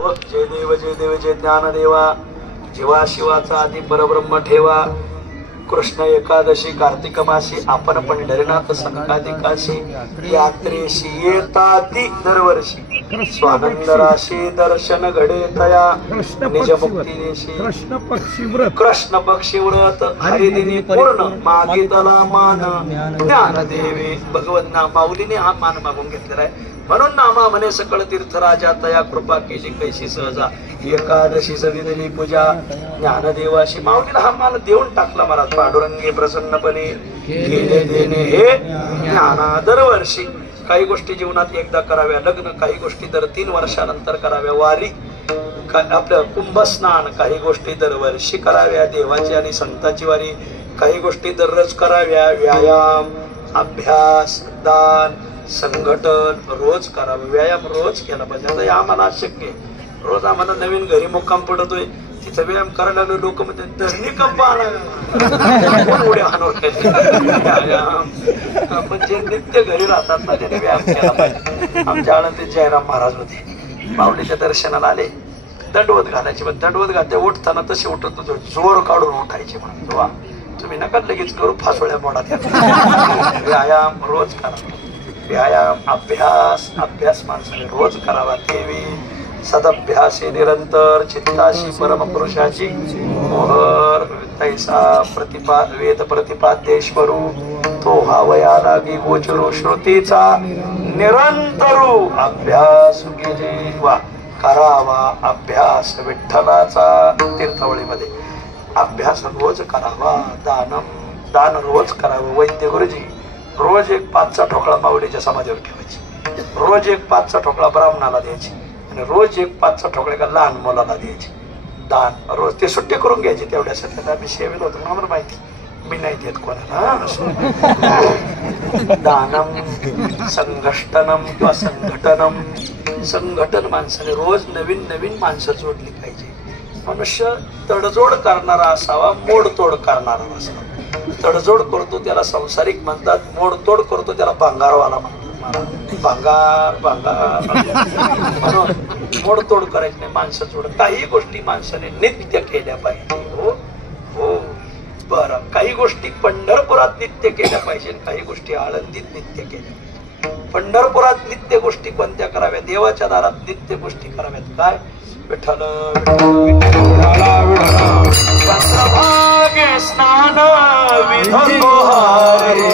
म्हणावं जय देव जय देव जय ज्ञानदेवा, जीवा शिवाचा आदी परब्रह्म ठेवा. कृष्ण एकादशी कार्तिक मासी आपण पंढरीनाथ संकादिकाशी यात्रेशी येताती दरवर्षी. स्वानंद राशी दर्शन घडे तया निज मुक्ती देशी. कृष्ण पक्षी व्रत हरिदिनी पूर्ण मागितला मान ज्ञानदेवे. भगवत नाम माऊलीने हा मान मागून घेतलेला आहे. म्हणून नामा म्हणे सकळ तीर्थ राजा तया कृपा केली कैशी सहजा. एकादशी सविधली पूजा ज्ञानदेवाशी. माऊलीला हा मान देऊन टाकला महाराज. पांडुरंगी प्रसन्नपणे केले देणे हे ज्ञाना. दरवर्षी काही गोष्टी जीवनात एकदा कराव्या. लग्न काही गोष्टी दर 3 वर्षानंतर कराव्या. वारी आपलं कुंभस्नान काही गोष्टी दरवर्षी कराव्या. देवाची आणि संतांची वारी काही गोष्टी दररोज कराव्या. व्यायाम अभ्यास दान संघटन रोज करावं. व्यायाम रोज केला पाहिजे. आता आम्हाला शक्य आहे. रोज आम्हाला नवीन घरी मुक्काम पडतोय तिथं व्यायाम करायला लागलो. लोक म्हणते धरणी कंप आला उड्या आपण जे नित्य घरी राहतात ना त्याने व्यायाम केला पाहिजे. आमच्या आळंदीत जयराम महाराज होते. माऊलीच्या दर्शनाला आले. दंडवत घालायचे. पण दंडवत घालते उठताना तसे उठत होतो. जोर काढून उठायचे. म्हणून वा तुम्ही नका लगेच करू फासोळ्या मोडात. व्यायाम रोज करा. व्यायाम अभ्यास माणसाने रोज करावा. देवी सदभ्यासे निरंतर चित्ताशी परमपुरुषाची मोहर तैसा वेद प्रतिपाद्येश्वरू. तो व्हावया लागी गोचरो श्रुतीचा निरंतरू अभ्यास केले. वा करावा अभ्यास विठ्ठलाचा. तीर्थवळीमध्ये अभ्यास रोज करावा. दान रोज करावं. वैद्य गुरुजी रोज एक 5चा ठोकळा माऊलीच्या समाजावर ठेवायची. रोज एक 5चा ठोकळा ब्राह्मणाला द्यायची आणि रोज एक 5चा ठोकळा एका लहान मुलाला द्यायची. दान रोज ते सुट्टे करून घ्यायचे. तेवढ्यासाठी आम्ही सेवेला होतो आम्हाला माहिती. मी नाही देत कोणाला. दानम संघटनम किंवा संघटनम. संघटन माणसाने रोज नवीन नवीन माणसं जोडली पाहिजे. मनुष्य तडजोड करणारा असावा. मोडतोड करणारा नसावा. तडजोड करतो त्याला संसारिक म्हणतात. मोडतोड करतो त्याला भांगारवाला म्हणतात. भांगार म्हणून मोडतोड करायची नाही. माणसं जोड. काही गोष्टी माणसाने नित्य केल्या पाहिजे. हो हो बरं. काही गोष्टी पंढरपुरात नित्य केल्या पाहिजे. काही गोष्टी आळंदीत नित्य केल्या पाहिजे. पंढरपुरात नित्य गोष्टी कोणत्या कराव्या. देवाच्या दारात नित्य गोष्टी कराव्यात. काय विठ्ठल चंद्रभागे स्नान विधो हरे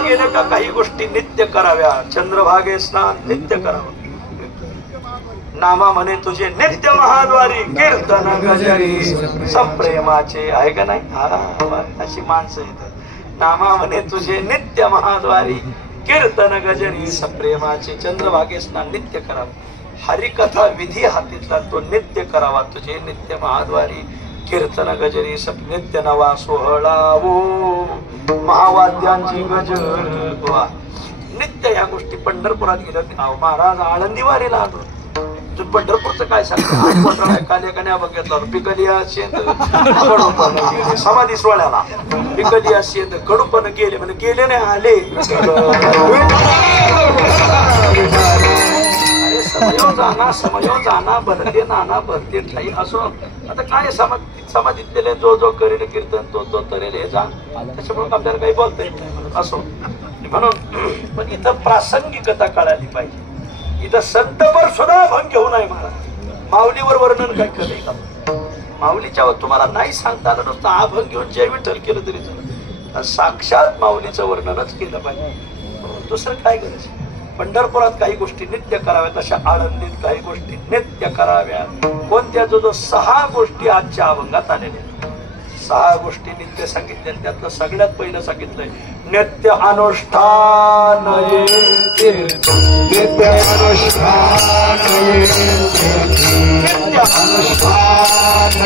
गेले का काही गोष्टी नित्य कराव्या. चंद्रभागे स्नान नित्य करावं. नामा म्हणे तुझे नित्य महाद्वारी कीर्तन गजरी सप्रेमाचे. आहे का नाही. अशी माणसं येतात. नामा म्हणे तुझे नित्य महाद्वारी कीर्तन गजरी सप्रेमाचे. चंद्रभागे स्नान नित्य करावं. हरिकथा विधी हातीतला तो नित्य करावा. तुझे नित्य महाद्वारी कीर्तन गजरी नित्य नवा सोहळा. महावाद्यांची गजर. नित्य या गोष्टी पंढरपुरात गेल्या. महाराज आळंदी वारीला आलो. पंढरपूरचं काय सांगतो. काल्या बघितला पिकलिया शेंद कडूपण समाधी सोहळ्याला पिकलिया शेंद कडूपण गेले म्हणजे गेले नाही आले. समयो जाना भरते नाना भरते ठाई असो. आता काय समाधीत दिले जो जो करेल कीर्तन तो तो तरेल हे जा. त्याच्यामुळे आपल्याला काही बोलता येत नाही म्हणून असो. म्हणून पण इथं प्रासंगिकता कळाली पाहिजे. इथं संतपर सुद्धा भंग घेऊ नये महाराज. माऊलीवर वर्णन काय केलंय का? माऊलीच्या तुम्हाला नाही सांगता आलं नुसतं अभंग घेऊन जय विठ्ठल केलं तरी चालतं. साक्षात माऊलीचं वर्णनच केलं पाहिजे. दुसरं काय गरज? पंढरपुरात काही गोष्टी नित्य कराव्यात, अशा आळंदीत काही गोष्टी नित्य कराव्यात. कोणत्या? जो 6 गोष्टी आजच्या अभंगात आलेल्या. 6 गोष्टी नित्य सांगितल्या. त्यातलं सगळ्यात पहिलं सांगितलंय नित्य अनुष्ठान नित्य अनुष्ठान नित्य अनुष्ठान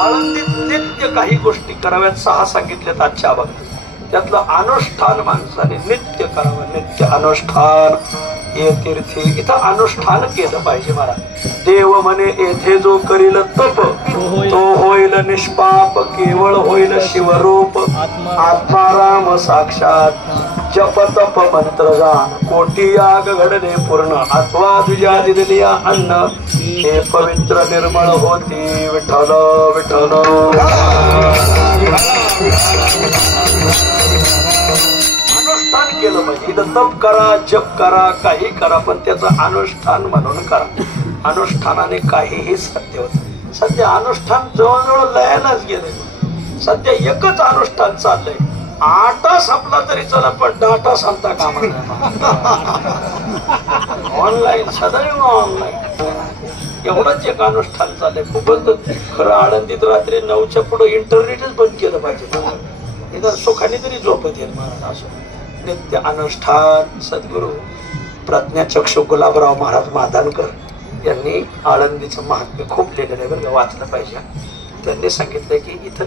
आळंदीत नित्य काही गोष्टी कराव्यात 6 सांगितल्यात आजच्या अभंगात. त्यातलं अनुष्ठान माणसाने नित्य करावं. नित्य अनुष्ठान ये तीर्थी. इथं अनुष्ठान केलं पाहिजे महाराज. देव म्हणे येथे जो करील तप तो होईल निष्पाप, केवळ होईल शिवरूप. आत्माराम साक्षात जप तप मंत्र जाण, कोटी याग घडले पूर्ण. अथवा तुझ्या दिलेल्या अन्न हे पवित्र निर्मळ होती. विठ्ठल विठ्ठल. अनुष्ठान केलं पाहिजे. इथं तप करा, जप करा, काही करा, पण त्याचं अनुष्ठान म्हणून करा. अनुष्ठानाने काहीही साध्य होत. सध्या अनुष्ठान जवळजवळ लयालाच गेले. सध्या एकच अनुष्ठान चाललंय. आटा संपला तरी चला, पण डाटा संपता कामा ऑनलाईन, सदैव ऑनलाईन. एवढंच एक अनुष्ठान चाललंय. खूपच खरं. आळंदीत रात्री 9च्या पुढे इंटरनेटच बंद केलं पाहिजे. इथं सुखाने तरी झोपत येईल महाराज. असं नित्य अनुष्ठान. सद्गुरु प्रज्ञाचक्षु गुलाबराव महाराज मादानकर यांनी आळंदीचं महात्म्य खूप लिहिलेलं आहे बरं का, वाचलं पाहिजे. त्यांनी सांगितलं की इथं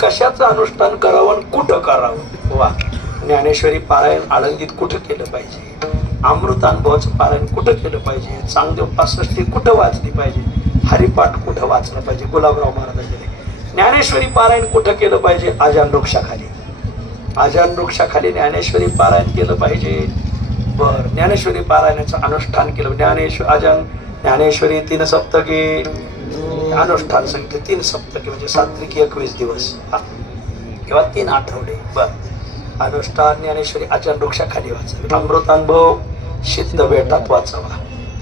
कशाचं अनुष्ठान करावं आणि कुठं करावं. वा. ज्ञानेश्वरी पारायण आळंदीत कुठं केलं पाहिजे, अमृतानुभवाचं पारायण कुठं केलं पाहिजे, चांगदेव 65 कुठं वाचली पाहिजे, हरिपाठ कुठं वाचलं पाहिजे. गुलाबराव महाराजांनी ज्ञानेश्वरी पारायण कुठं केलं पाहिजे, आजान वृक्षाखाली. आजान वृक्षाखाली ज्ञानेश्वरी पारायण केलं पाहिजे. बर. ज्ञानेश्वरी पारायणाचं अनुष्ठान केलं. ज्ञानेश्वरी 3 सप्तकी अनुष्ठान सांगितले. 3 सप्तकी म्हणजे सात्विकी 21 दिवस किंवा 3 आठवडे. बर. अनुष्ठान ज्ञानेश्वरी आचार्य वृक्षाखाली वाचावे. अमृतानुभव सिद्ध बेटात वाचावा.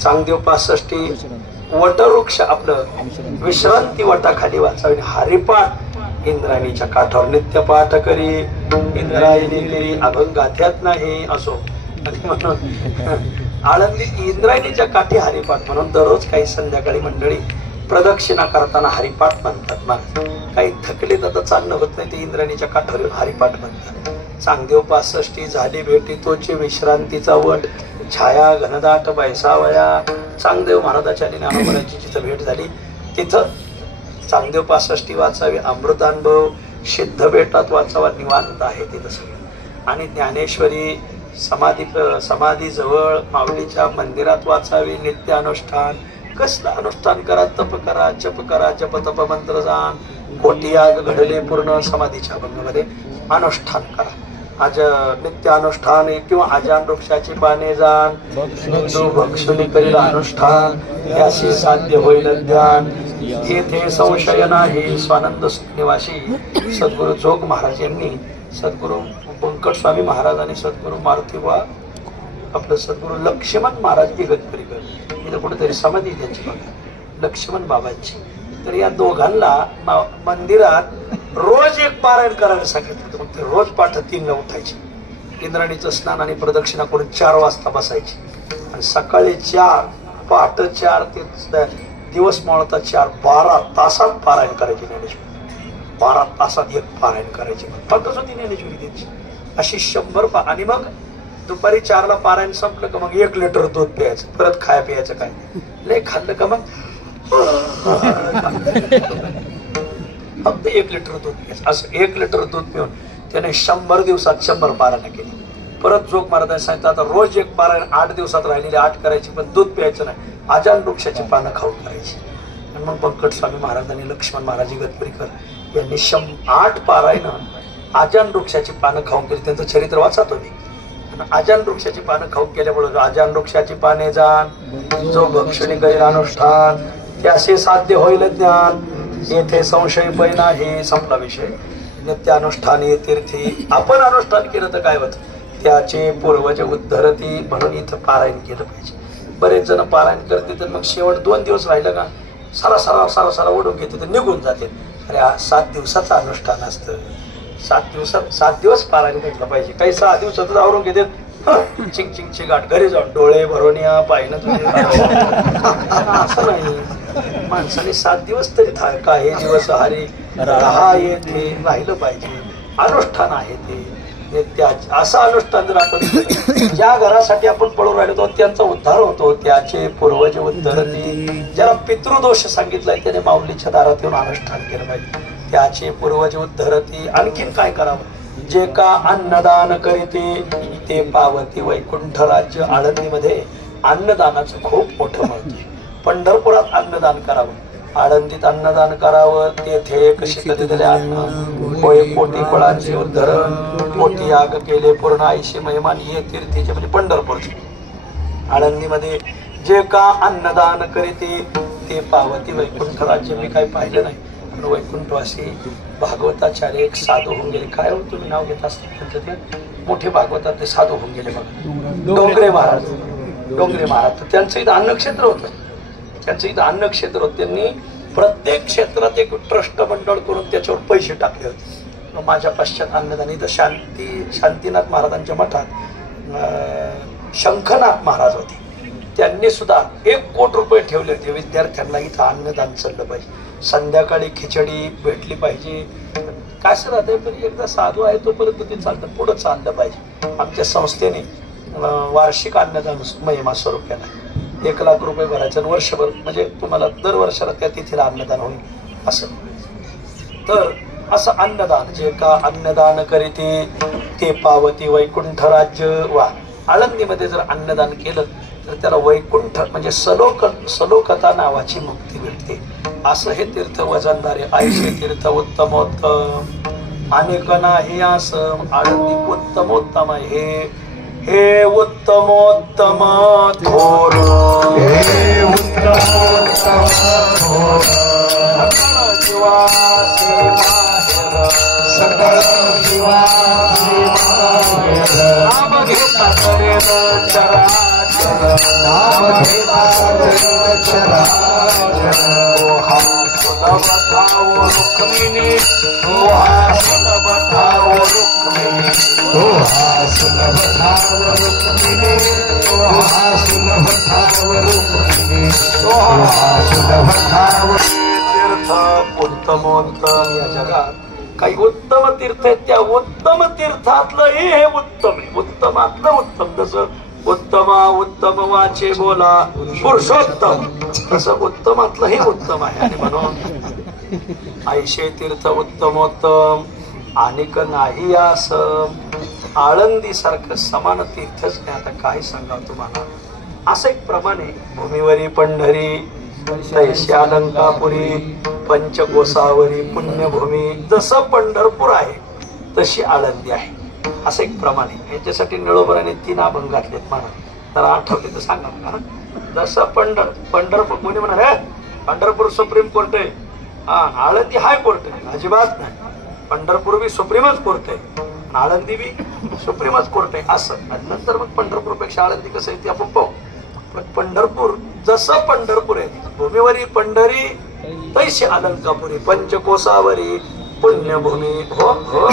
चांगदेव 65 वटवृक्ष आपलं विश्रांती वटाखाली वाचावे. हरिपाठ इंद्रायणीच्या काठावर नित्य पाठ करी. इंद्रायणी करी अभंगात्यात नाही असो. म्हणून आळंदीत इंद्रायणीच्या काठी हरिपाठ म्हणून दररोज काही संध्याकाळी मंडळी प्रदक्षिणा करताना हरिपाठ म्हणतात. काही थकले तर चालणं होत नाही, ते इंद्रायणीच्या काठावर हरिपाठ म्हणतात. चांगदेव 65 झाली भेटी तोची विश्रांतीचा वट, छाया घनदाट बैसावया. चांगदेव महाराजाच्या आणि ज्ञानोबाची जिथं भेट झाली तिथं चांगदेव 65 वाचावी. अमृतानुभव सिद्ध बेटात वाचावा. निवांत आहे तिथं सगळं. आणि ज्ञानेश्वरी समाधी जवळ माऊलीच्या मंदिरात वाचावी. नित्य अनुष्ठान. कसलं अनुष्ठान करा, तप करा, जप करा, जप तप मंत्र जाण, कोटी याग घडले पूर्ण. समाधीच्या अभंगामध्ये अनुष्ठान करा. आज नित्य अनुष्ठान किंवा आजान वृक्षाची पाने जाण, हिंदू भक्षुनी करील अनुष्ठान, याशी साध्य होईल ध्यान. येथे संशय नाही. स्वानंद सुखनिवासी सद्गुरु जोग महाराज यांनी, सद्गुरु व्यंकट स्वामी महाराज आणि सद्गुरु मारुतीबा आपलं सद्गुरु लक्ष्मण महाराज इगतपुरीकर इथं कुठेतरी समाधी त्यांची बघा, लक्ष्मण बाबांची. तर या दोघांना मंदिरात रोज एक पारायण करायला सांगितलं होतं. ते रोज पाठ 3ला उठायचे. इंद्राणीचं स्नान आणि प्रदक्षिणा करून 4 वाजता बसायची आणि सकाळी 4 पहाटे 4 ते दिवस मोळता 4-12 तासात पारायण करायची ज्ञानेश्वरी. 12 तासात एक पारायण करायची. पद्धत होती ज्ञानेश्वरी त्यांची अशी 100. आणि मग दुपारी 4ला पारायण संपलं का मग 1 लिटर दूध प्यायचं. परत खाय प्यायचं काय लय खाल्लं का मग फक्त 1 लिटर दूध प्यायचं. असं 1 लिटर दूध पिऊन त्याने 100 दिवसात 100 पारायण केली. परत जोग महाराजांनी सांगितलं आता रोज एक पारायण 8 दिवसात राहिलेली 8 करायची, पण दूध प्यायचं नाही. आजान वृक्षाची पानं खाऊन करायची. आणि मग बंकट स्वामी महाराजांनी लक्ष्मण महाराज इगतपुरीकर यांनी 8 पारायण आजान वृक्षाची पानं खाऊन केली. त्यांचं चरित्र वाचा तुम्ही. आजान वृक्षाची पानं खाऊन केल्यामुळे आजान वृक्षाची पाने जाण जो भक्षणी करेल अनुष्ठान त्याचे साध्य होईल ज्ञान. येथे संशय पै नाही. संपला विषय. नित्य अनुष्ठान तीर्थी आपण अनुष्ठान केलं तर काय होत त्याचे पूर्वज उद्धरती. म्हणून इथं पारायण केलं पाहिजे. बरेच जण पारायण करते तर मग शेवट 2 दिवस राहिलं का सारा ओढून घेते तर निघून जाते. अरे 7 दिवसाचं अनुष्ठान असतं. 7 दिवस पारायण घेतलं पाहिजे. काही 6 दिवसातच आवरून घेते चिंग चिंग चिंगाट घरी जाऊन डोळे भरून या पाहिलं असं नाही. माणसाने 7 दिवस तरी का हे दिवस हरी राहा येते राहिलं पाहिजे. अनुष्ठान आहे ते असं अनुष्ठान जर आपण ज्या घरासाठी आपण पळून राहिलो त्यांचा उद्धार होतो. त्याचे पूर्वज उद्धरती. ज्याला पितृदोष सांगितलाय त्याने माऊलीच्या दारात येऊन अनुष्ठान केलं पाहिजे. त्याचे पूर्वज उद्धरती. आणखीन काय करावं. जे का अन्नदान करीते ते पावती वैकुंठ राज्य. आळंदीमध्ये अन्नदानाचं खूप मोठं महत्व आहे. पंढरपुरात अन्नदान करावं. आळंदीत अन्नदान करावं. तेथे कशी कधी दिले अन्न होय पोटी फळांचे उद्धरण. पोटी याग केले पूर्ण आईशी महिमान. हे तीर्थीचे म्हणजे पंढरपूरचे. आळंदीमध्ये जे का अन्नदान करीते ते पावती वैकुंठ राज्य. मी काही पाहिलं नाही पण वैकुंठवासी भागवताचार्य एक साधू होऊन गेले. काय हो तुम्ही नाव घेत असता ते मोठे भागवतातले साधू होऊन गेले बघा. डोंगरे महाराज. त्यांचं इथं अन्नक्षेत्र होतं. त्यांनी प्रत्येक क्षेत्रात एक ट्रस्ट मंडळ करून त्याच्यावर पैसे टाकले होते. माझ्या पश्चात अन्नदान. इथं शांतीनाथ महाराजांच्या मठात शंखनाथ महाराज होते. त्यांनी सुद्धा 1 कोटी रुपये ठेवले होते. विद्यार्थ्यांना इथं अन्नदान चाललं पाहिजे. संध्याकाळी खिचडी भेटली पाहिजे. काय असं राहते पण एकदा साधू आहे तोपर्यंत ते चालतं. पुढं चाललं पाहिजे. आमच्या संस्थेने वार्षिक अन्नदान महिमा स्वरूप केला. 1 लाख रुपये भरायचं वर्षभर म्हणजे तुम्हाला दर वर्षाला त्या तिथीला अन्नदान होईल असं. तर असं अन्नदान जे का अन्नदान करीते ते पावती वैकुंठ राज्य. वा आळंदीमध्ये जर अन्नदान केलं तर त्याला वैकुंठ म्हणजे सलोकता नावाची मुक्ती भेटते. असं हे तीर्थ वजनदारे. आयचे तीर्थ उत्तमोत्तम अनेक नाही असं. आळंदी उत्तमोत्तम आहे. हे उत्तमोत्तम थोर. हे उत्तमोत्तम थोर. सकळ जीवासी नाम घेता करेल चराचर. नाम घेता करेल चराचर. हा सुलभ ठाव रुक्मिणी. हा सुलभ ठाव रुक्मिणी. हा सुलभ ठाव रुक्मिणी. हा सुलभ ठाव रुक्मिणी. हा सुलभ ठाव. तीर्थ उत्तमोत्तम. या जगात काही उत्तम तीर्थ आहेत. त्या उत्तम तीर्थातलंही हे उत्तम आहे. उत्तमातलं उत्तम. जसं उत्तम वाचे बोला पुरुषोत्तम तसं उत्तमातलं हे उत्तम आहे. आणि म्हणून आयशे तीर्थ उत्तमोत्तम अनेक नाही असं. आळंदी सारखं समान तीर्थच नाही. आता काय सांगावं तुम्हाला. असं एक प्रमाणे भूमीवरी पंढरी तैशी अलंकापुरी पंचकोसावरी पुण्यभूमी. जसं पंढरपूर आहे तशी आळंदी आहे. असं एक प्रमाणे. याच्यासाठी निळोबराने 3 अभंग घातलेत म्हणा. जरा आठवले तर सांगा मला. जसं पंढरपूर कोणी म्हणा पंढरपूर सुप्रीम कोर्ट आहे. आळंदी हाय कोर्ट आहे. अजिबात नाही. पंढरपूर बी सुप्रीमच कोर्ट आहे. आळंदी बी सुप्रीमच कोर्ट आहे असं. नंतर मग पंढरपूर पेक्षा आळंदी कसं आहे ते आपण पाहू. पण पंढरपूर जसं पंढरपूर आहे भूमीवरी पंढरी तैशी अलंकापुरी पंचकोसावरी पुण्यभूमी. हो हो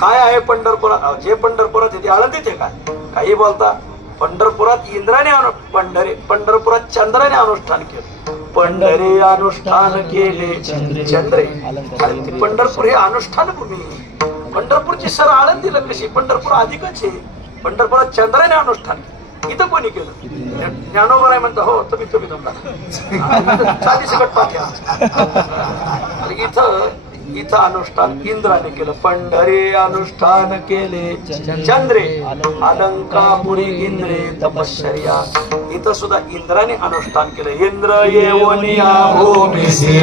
काय आहे पंढरपुरात. जे पंढरपुरात येते आळंदीत आहे काय काही बोलता. पंढरपुरात इंद्राने पंढरपुरात चंद्राने अनुष्ठान केलं. पंढरी अनुष्ठान केले चंद्रे. आणि ती पंढरपूर हे अनुष्ठान भूमी. पंढरपूरची सर आळंदीला कशी, पंढरपूर अधिकच आहे. पंढरपुरात चंद्राने अनुष्ठान केलं. इथं कोणी केलं? ज्ञानोबा आहे म्हणतो हो तुम्ही तुमचा साधी सकट पाठ्या. इथं अनुष्ठान इंद्राने केलं. पंढरी अनुष्ठान केले चंद्रे अलंकापुरी इंद्रे तपश्चर्या. इथं सुद्धा इंद्राने अनुष्ठान केलं. इंद्र येवनिया भूमिसे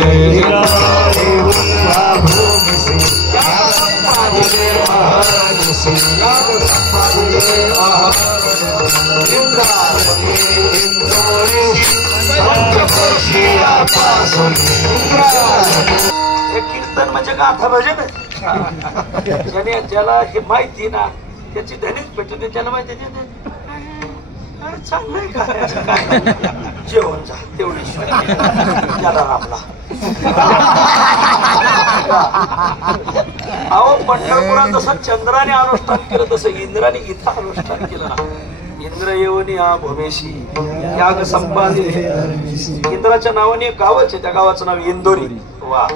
कीर्तन म्हणजे गाथा भजन. ज्याला हे माहिती ना त्याची धनीच भेटते. त्याला माहिती चांगलंय काय जेवण जा तेवढी त्याला आपला. अहो पंढरपुरात जसं चंद्राने अनुष्ठान केलं तसं इंद्राने इथं अनुष्ठान केलं ना. इंद्र येऊन या भूमेशी याग संपादित. इंद्राच्या नावाने एक गावच आहे. त्या गावाचं नाव इंदोरी. वा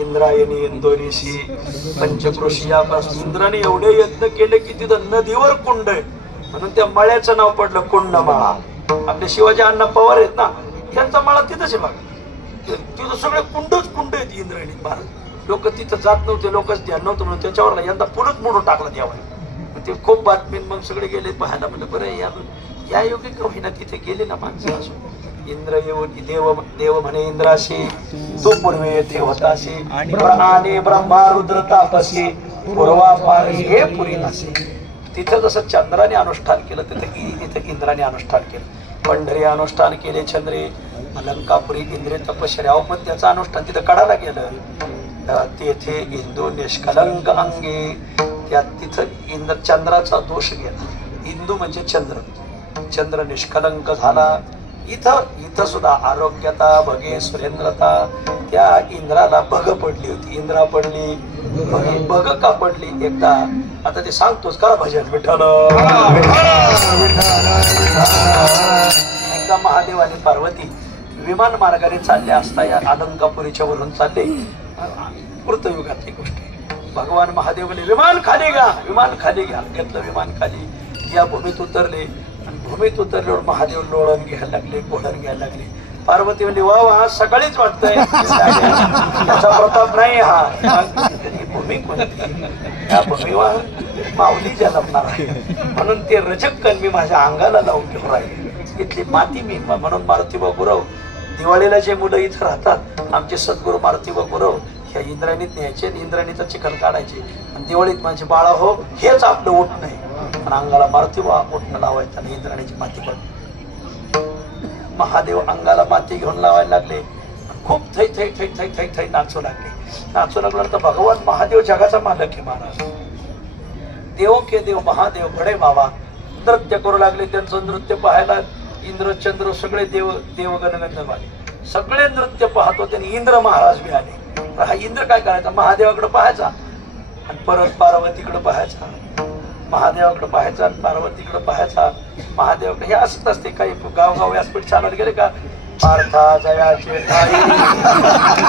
इंद्रायणी इंदोरीशी पंचक्रोशी यापासून इंद्राने एवढे यत्न केले की तिथं नदीवर कुंड आहे म्हणून त्या मळ्याचं नाव पडलं कुंडमाळा. आपले शिवाजी अण्णा पवार आहेत ना त्यांचा माळा तिथंच आहे बघा. तिथं सगळे कुंडच कुंड आहेत इंद्रायणी महाराज. लोक तिथं जात नव्हते, लोकच ध्यान नव्हतं म्हणून त्याच्यावर यंदा पुरच मोडून टाकला देवा. ते खूप बातमी मग सगळे गेले पाहायला. म्हणलं बरं या योगी का होईना तिथे गेले ना माणसं. असो इंद्र येऊन देव म्हणे इंद्राशी तू पूर्वे येथे होताशी आणि ब्रह्मा रुद्र तापसी पूर्वा पारी हे पुरी नासे. तिथं जसं चंद्राने अनुष्ठान केलं तिथं इंद्राने अनुष्ठान केलं. पंढरी अनुष्ठान केले चंद्रे अलंकापुरी इंद्रे तपश्चर्या. पण त्याचं अनुष्ठान तिथं कडाला गेलं. तेथे इंदू निष्कलंक अंगे. त्यात तिथं इंद्र चंद्राचा दोष गेला. इंदू म्हणजे चंद्र निष्कलंक झाला. इथं सुद्धा आरोग्यता भगे सुरेंद्रता. त्या इंद्राला बग पडली होती. इंद्रा पडली बग का पडली एकदा आता ते सांगतोच करा भजन विठ्ठल. एकदा महादेव आणि पार्वती विमान मार्गाने चालले असता या अलंकापुरीच्या वरून चालले. कृतयुगातली गोष्ट आहे. भगवान महादेवने विमान खाली घ्या विमान खाली घ्या. घेतलं विमान खाली. या भूमीत उतरले. भूमीत उतरल्यावर महादेव लोळण घ्यायला लागले घोडण घ्यायला लागले. पार्वती म्हणली वा वा सकाळीच वाटतंय त्याचा प्रताप नाही हा. भूमी कोणती या भूमीवर माऊली जन्मणार आहे म्हणून ते रजक्कन मी माझ्या अंगाला लावून घेऊन राहिले. इथली माती मी म्हणून मारुतीबा गुरव दिवाळीला जे मुलं इथं राहतात आमचे सद्गुरू मारुतीबा गुरव ह्या इंद्रायणीत न्यायचे. इंद्रायणीचा चिखल काढायचे आणि दिवाळीत माझे बाळा हो हेच आपलं उठ नाही. पण अंगाला मारुतीबा उठणं लावायचं आणि इंद्रायणीची माती पडली. महादेव अंगाला माती घेऊन लावायला लागले. खूप थै थै थै थै थै थै नाचू लागले. नाचू लागल्यावर तर भगवान महादेव जगाचा मालक आहे महाराज. देव के देव महादेव बडे बाबा नृत्य करू लागले. त्यांचं नृत्य पाहायला इंद्र चंद्र सगळे देवगणगंधर्व आले. सगळे नृत्य पाहत होते आणि इंद्र महाराज बी आले. हा इंद्र काय करायचा महादेवाकडे पाहायचा आणि परत पार्वतीकडे पाहायचा. महादेवाकडे पाहायचा आणि पार्वतीकडे पाहायचा. महादेवाकडे हे असत असते. काही गावगाव व्यासपीठ चालत गेले का पार्था जयाचे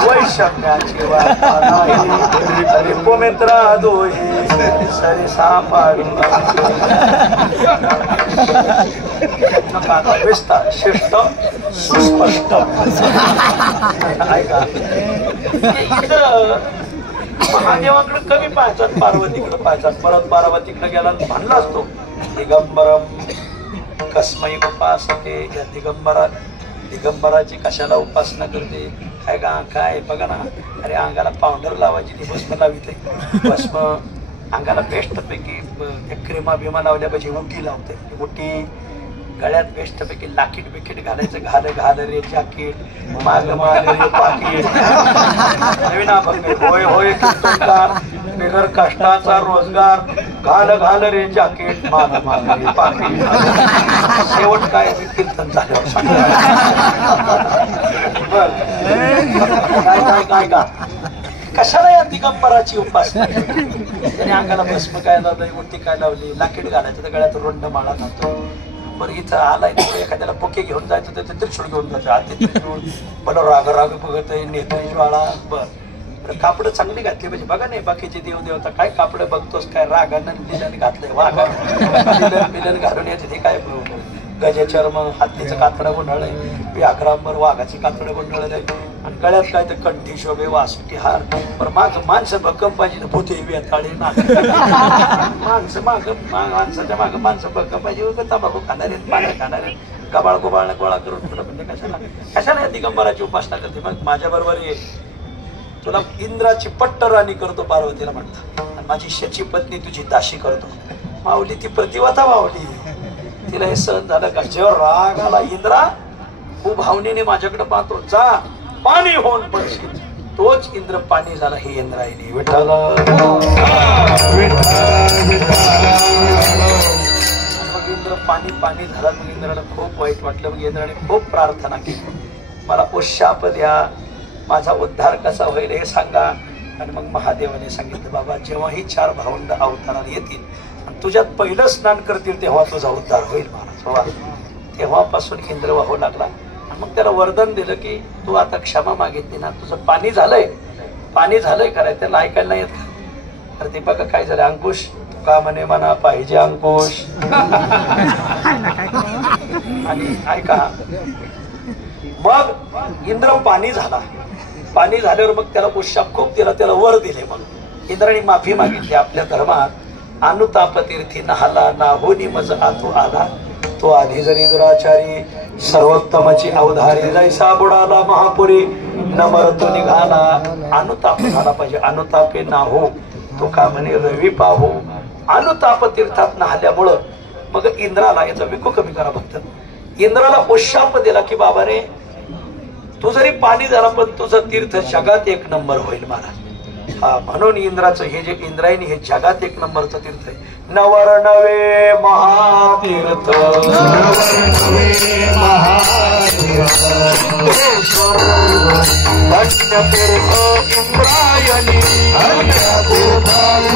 वैषम्याचे रिपुमित्रा दोही सरी सापाडू विस्तार शिष्ट सुस्पष्ट. ऐका महादेवाकडे कमी पाहायचा पार्वतीकडे पाहायचा. परत पार्वतीकडे गेला म्हणला असतो दिगंबरम कस्मै उपासते. या दिगंबराची कशाला उपासना करते काय का काय बघा ना. अरे अंगाला पावडर लावायची ती भस्म लाविते. भस्म अंगाला बेस्ट पैकी क्रीमा बिमा लावल्या पाहिजे. उटी लावते. उटी गळ्यात बेस्ट पैकी लाकीट बिकीट घालायचं. घाल रे जॅकेट माग रे पाकिट. नवीन होय होय कीर्तनकार बिगर कष्टाचा रोजगार. घाल रे जॅकेट माग रे पाकिट. शेवट काय कीर्तन झाल्यावर काय का कशाला या दिगंबराची उपासना. त्याने अंगाला भस्म काय लावलंय उलटी काय लावली लाकीट घालायचं तर गळ्यात रुंड माळा घालतो. बरं इथं आलाय तर एखाद्याला बुके घेऊन जायचं तर ते त्रिशूळ घेऊन जायचं आधी त्रिशूळ मला राग राग बघत आहे नेत्री ज्वाळा बरं कापड चांगली घातली म्हणजे बघा नाही बाकीचे देव देवता काय कापड बघतोस काय रागानं लिलन घातलंय वाघा मिलन घालून येते ते काय गजचर्म हत्तीचं कातडं गुंडाळलंय व्याघ्रांवर वाघाची कातडं गुंडाळलंय आणि गळ्यात काय तर कंठी शोभे वासुटी हार पण माणसं भक्कम पाहिजे भूते वेताळे माणसाच्या मागं माणसं भक्कम पाहिजे तंबाखू खाणारे पाण्या खाणारे गबाळ गोबाळ गोळा करून तुला म्हणजे कशाला दिगंबराची उपासना करते मग माझ्या बरोबर ये तुला इंद्राची पट्ट राणी करतो पार्वतीला म्हणतात आणि माझी शची पत्नी तुझी दाशी करतो माऊली ती प्रतिवता माऊली तिला हे सहन झालं का जेव्हा राग आला इंद्रा खूप भावनेने माझ्याकडे पाहतो जा पाणी होऊन पडशील तोच इंद्र पाणी झाला हे इंद्रायणी विठ्ठल मग इंद्र पाणी झाला मग इंद्राला खूप वाईट वाटलं मग इंद्राने खूप प्रार्थना केली मला उशाप द्या माझा उद्धार कसा होईल हे सांगा आणि मग महादेवाने सांगितलं बाबा जेव्हा ही 4 भावंड अवताराला येतील आणि तुझ्यात पहिलं स्नान करतील तेव्हा तुझा उद्धार होईल महाराज तेव्हापासून इंद्र वाहू लागला आणि मग त्याला वरदान दिलं की तू आता क्षमा मागितली ना तुझं पाणी झालंय खरंय त्याला ऐकायला नाही येत तर ते बघा काय झालं अंकुश तू का म्हणा पाहिजे अंकुश आणि ऐका मग इंद्र पाणी झाल्यावर मग त्याला उशाप खूप दिला त्याला वर दिले मग इंद्राने माफी मागितली आपल्या धर्मात अनुताप तीर्थी नहाला नाहोनी मज आतो आला तो आधी जरी दुराचारी सर्वोत्तमाची अवधारी जैसा बुडाला महापुरी नमरतो निघाला अनुताप झाला पाहिजे अनुतापे नाहो तो का म्हणे रवी पाहो अनुताप तीर्थात नाहल्यामुळं मग इंद्राला याचा विकू कमी करा फक्त इंद्राला उशाप दिला की बाबा रे तू जरी पाणी झाला पण तुझं तीर्थ जगात 1 नंबर होईल महाराज हा म्हणून इंद्राचं हे जे इंद्रायणी हे जगात 1 नंबरचं तीर्थ आहे नवर नवे महातीर्थ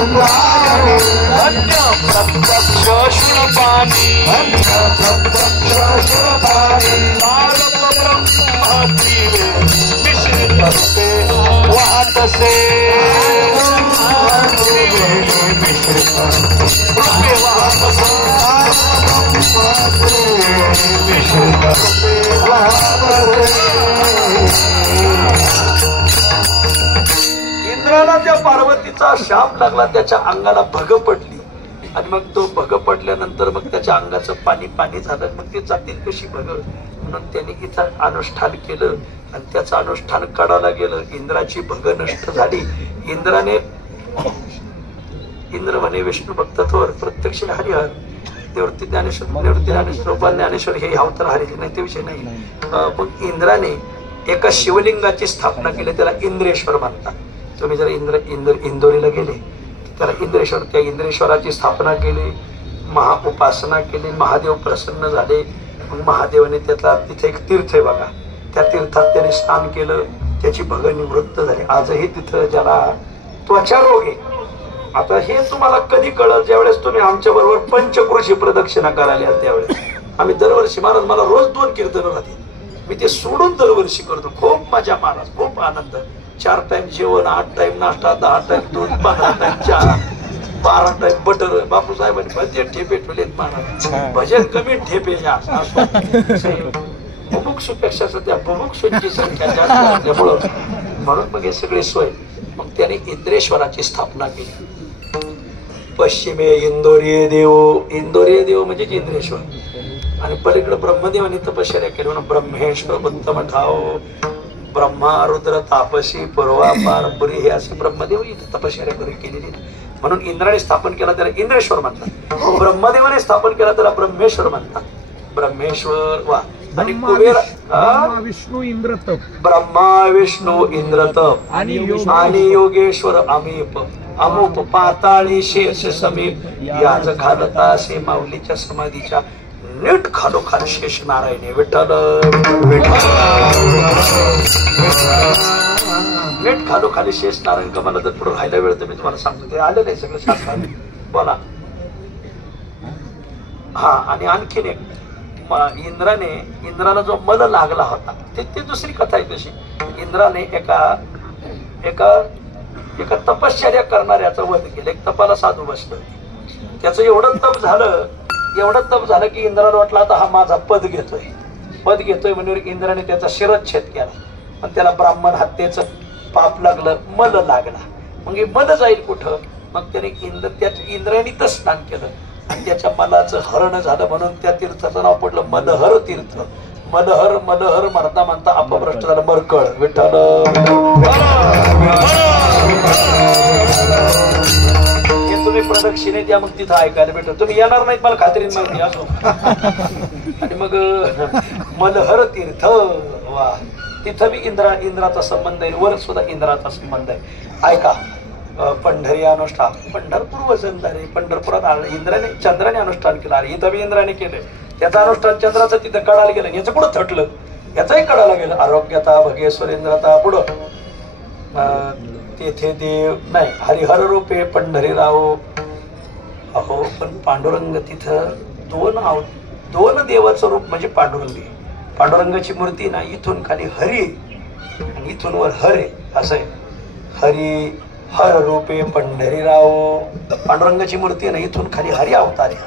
इंद्रायणी प्रत्यक्ष शुरपाणी वाहत से इंद्राला त्या पार्वतीचा शाप लागला त्याच्या अंगाला भग पडली आणि मग तो भग पडल्यानंतर मग त्याच्या अंगाचं पाणी झालं मग ते जातील कशी भग म्हणून त्यांनी इथं अनुष्ठान केलं आणि त्याचं अनुष्ठान काढायला गेलं इंद्राची भग नष्ट झाली इंद्र म्हणे विष्णू भक्तत्वर प्रत्यक्ष हरिहर निवृत्ती ज्ञानेश्वर हे अवतार हरिचे नाही ते विषय नाही पण इंद्राने एका शिवलिंगाची स्थापना केली त्याला इंद्रेश्वर म्हणतात तुम्ही जर इंदोरीला गेले त्याला इंद्रेश्वर त्या इंद्रेश्वराची स्थापना केली उपासना केली महादेव प्रसन्न झाले मग महादेवाने त्यातला तिथे एक तीर्थ आहे बघा त्या तीर्थात त्याने स्नान केलं त्याची भग निवृत्त झाली आजही तिथं ज्याला त्वचा रोग आहे आता हे तुम्हाला कधी कळलं ज्यावेळेस तुम्ही आमच्या बरोबर पंचक्रोशी प्रदक्षिणा करायला त्यावेळेस आम्ही दरवर्षी महाराज मला रोज 2 कीर्तन राहते मी ते सोडून दरवर्षी करतो खूप मजा महाराज खूप आनंद 4 टाइम जेवण 8 टाइम नाश्ता 10 टाइम दूध 15 टाइम चहा 12 टाइम बटर बापू साहेबांनी भजे ठेपे ठेवलेत महाराज भजन कमी ठेपे बुभुक्षुपेक्षा सध्या बुभुक्षुंची संख्या जास्त असल्यामुळं म्हणून मग हे सगळे सोय मग त्याने इंद्रेश्वराची स्थापना केली पश्चिमे इंदोरी देव म्हणजे इंद्रेश्वर आणि पलीकडे ब्रह्मदेवाने तपश्चर्या केली म्हणून ब्रह्मेश्वर उत्तम ठाव ब्रह्मा रुद्र तापसी पूर्वा पारपुरी हे असे ब्रह्मदेव तपश्चर्या केलेली म्हणून इंद्राने स्थापन केला त्याला इंद्रेश्वर म्हणतात ब्रह्मदेवाने स्थापन केला त्याला ब्रह्मेश्वर म्हणतात ब्रह्मेश्वर वा आणि कुबेर विष्णू इंद्रतप ब्रह्मा विष्णू इंद्रतप आणि योगेश्वर अमुप पाताळी शेष समीप याच घालता से माऊलीच्या समाधीच्या नीट खालोखाल शेष नारायणे विठ्ठल नीट खालोखाली शेष नारायण का मला जर पुढे राहायला वेळ तर मी तुम्हाला सांगतो ते आलेलं आहे सगळं शास्त्रात बोला हा आणि आणखीन एक इंद्राला जो मल लागला होता ती दुसरी कथा आहे तशी. इंद्राने एका तपश्चर्या करणाऱ्याचं वध केलं. एक तपाला साधू बसलं. त्याचं एवढं तप झालं की इंद्राला वाटलं आता हा माझा पद घेतोय म्हणून इंद्राने त्याचा शिरच्छेद केला. पण त्याला ब्राह्मण हत्येचं पाप लागलं, मल लागला. मग हे मल जाईल कुठं? मग त्याने इंद्रायणीत स्नान केलं आणि त्याच्या मलाचं हरण झालं म्हणून त्या तीर्थाचं नाव पडलं मलहर तीर्थ. मलहर म्हणता अपभ्रष्ट झालं मरकळ. विठ्ठल हे तुम्ही प्रदक्षिणे द्या, मग तिथं ऐकायला भेटल. तुम्ही येणार नाहीत मला खात्रीन माहिती असो. आणि मग मलहर तीर्थ, वा, तिथं बी इंद्राचा संबंध आहे. वर सुद्धा इंद्राचा संबंध आहे. ऐका, पंढरी अनुष्ठान, पंढरपूर वजनदारी, पंढरपुरात इंद्राने चंद्राने अनुष्ठान केलं. अरे इथं बी इंद्राने केलं. त्याचं अनुष्ठान चंद्राचं तिथं कळायला गेलं. याचं पुढं थटलं, याचंही कळायला गेलं. आरोग्यता भगेश्वरेंद्रता पुढं तेथे देव नाही, हरिहर रूपे पंढरीराव. अहो पण पांडुरंग तिथं दोन देवाचं रूप म्हणजे पांडुरंग. पांडुरंगाची मूर्ती ना इथून खाली हरी आणि इथून वर हरे असं आहे. हरी हर रूपे पंढरीराव. पांडुरंगाची मूर्ती ना इथून खाली हरी अवतार आहे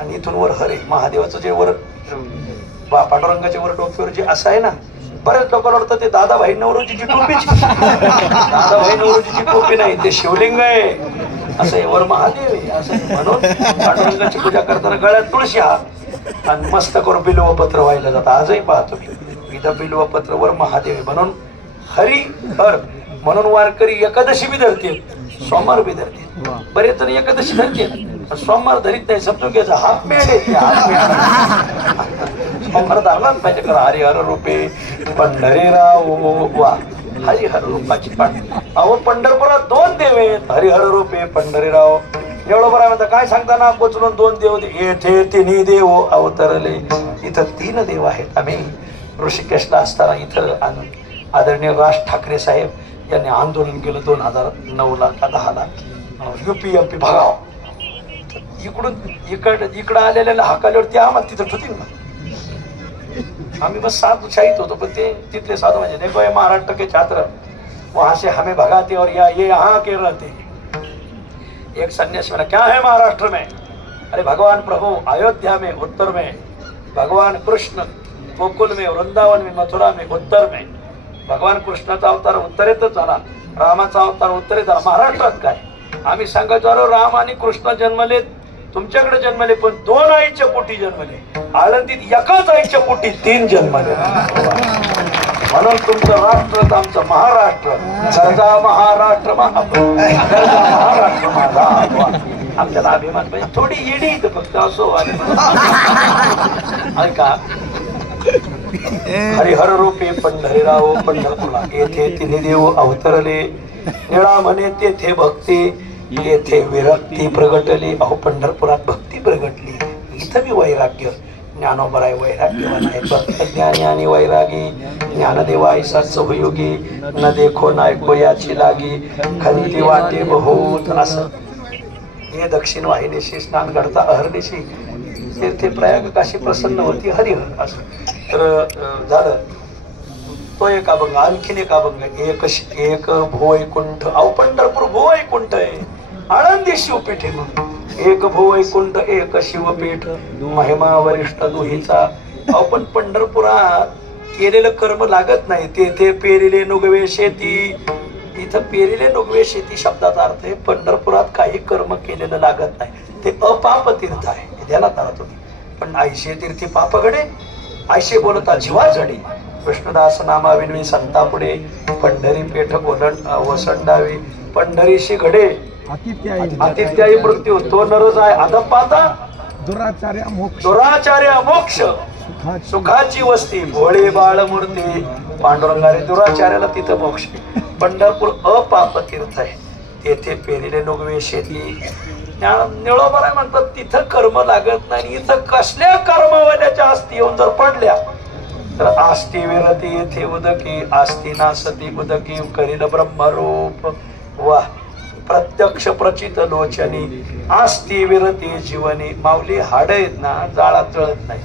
आणि इथून वर हरे. महादेवाचं जे वर पांडुरंगाच्या वर डोक्यावर जे असं आहे ना, बरेच लोकांना वाटतं ते दादाभाई नवरोजीची टोपीची. दादाभाई नवरोजीची टोपी नाही, ते शिवलिंग आहे असं आहे. वर महादेव आहे असं आहे. म्हणून पांडुरंगाची पूजा करताना गळ्यात तुळशी हात आणि मस्तकावर बिल्वपत्र व्हायला जातं. आजही पाहतो मी इथं बिल्वपत्र वर महादेव आहे. म्हणून हरी हर म्हणून वारकरी एकादशी बी धरतील, सोमवार बी धरतील. बरेच जण एकादशी धरतील, सोमवार धरीत नाही. समजून घ्यायचं हाफ मेड आहे. सोमवार धरलाच पाहिजे. करा हरिहर रूपे पंढरीराव. वा, हरिहर रूपाची अहो पंढरपुरात दोन देव आहेत, हरिहर रूपे पंढरीराव. एवढं बरं म्हणतात. काय सांगताना कोचलून दोन देव येथे तिन्ही देव अवतरले. इथं 3 देव आहेत. आम्ही ऋषिकेशला असताना इथं आदरणीय राज ठाकरे साहेब यांनी आंदोलन केलं 2009ला का 10ला. UP भागाव इकडं आलेल्या हाकाल्यावर ते आम्हाला तिथं ठेवतील ना. आम्ही बस साधू शाहीत होतो. पण ते तिथले साधू म्हणजे देखो ये महाराष्ट्र के छात्र वहां से हमें भगाते और ये यहाँ के रहते. एक सन्यासी बोला क्या है महाराष्ट्र में? अरे भगवान प्रभु अयोध्या में उत्तर में, भगवान कृष्ण गोकुल में, वृंदावन में, मथुरा में उत्तर में. भगवान कृष्णाचा अवतार उत्तरेतच झाला, रामाचा अवतार उत्तरेत झाला. महाराष्ट्रात काय? आम्ही सांगायचो अरे राम आणि कृष्ण जन्मले तुमच्याकडे जन्मले, पण 2 आईच्या पोटी जन्मले. आळंदीत एकाच आईच्या पोटी 3 जन्मले. म्हणून तुमचं राष्ट्र आमचं महाराष्ट्र. सरजा महाराष्ट्र महाराष्ट्र माझा. आमच्याला अभिमान पाहिजे. थोडी येडी फक्त असो. ऐका, हरिहर रूपे पंढरीराव पंढरपूरला. येथे 3 देव अवतरले. निळा म्हणे तेथे भक्ती, येथे विरक्ती प्रगटली. अहो पंढरपुरात भक्ती प्रगटली. इथं बी वैराग्य. ज्ञानोबराय वैराग्यवान आहे. भक्त ज्ञानी आणि वैरागी. ज्ञानदेवा ऐसा सहयोगी, न देखो नायको याची लागी. खंती वाटे बहुत. असं हे दक्षिण वाहिनीशी स्नान घडता अहर्निशी तीर्थे प्रयाग काशी प्रसन्न होती हरिहर. असं तर झालं. तो एक अभंग. आणखीन एक अभंग. एक भुवैकुंठ. अहो पंढरपूर भुवैकुंठ आहे. आळंदी शिवपीठ. एक भुवैकुंठ एक शिवपीठ, महिमा वरिष्ठ दुहीचा. अहो पण पंढरपुरात केलेलं कर्म लागत नाही. तेथे पेरिले नुगवे शेती. इथं पेरिले नुगवे शेती शब्दाचा अर्थ आहे पंढरपुरात काही कर्म केलेलं लागत नाही. ते अपाप तीर्थ आहे. ध्यानात आणा तुम्ही. पण आयशे तीर्थी पाप घडे, आयशे बोलता जीवा जडे. कृष्णदास नामाविनवी संता पुढे, पंढरी पेठ वसंडावी. पंढरीशी घडे आतिथ्यायी मृत्यू. तो नर जाय अधपाता, दुराचार्य मोक्ष. सुखाची वस्ती भोळे बाळ मूर्ती. पांडुरंगाने दुराचार्याला तिथं मोक्ष. पंढरपूर अपाप तीर्थ आहे. तेथे पेरिले नुगवे शेती. निळोबराय म्हणतात तिथं कर्म लागत नाही. इथं कसल्या कर्मवाल्याच्या आस्ती येऊन जर पडल्या तर आस्ती विरती येथे उदकी. आस्ती नासती उदकी करील ब्रह्मरूप. वा, प्रत्यक्ष प्रचित लोचनी. आस्ती विरती जीवनी. माऊली हाड आहेत ना जाळात जळत नाही.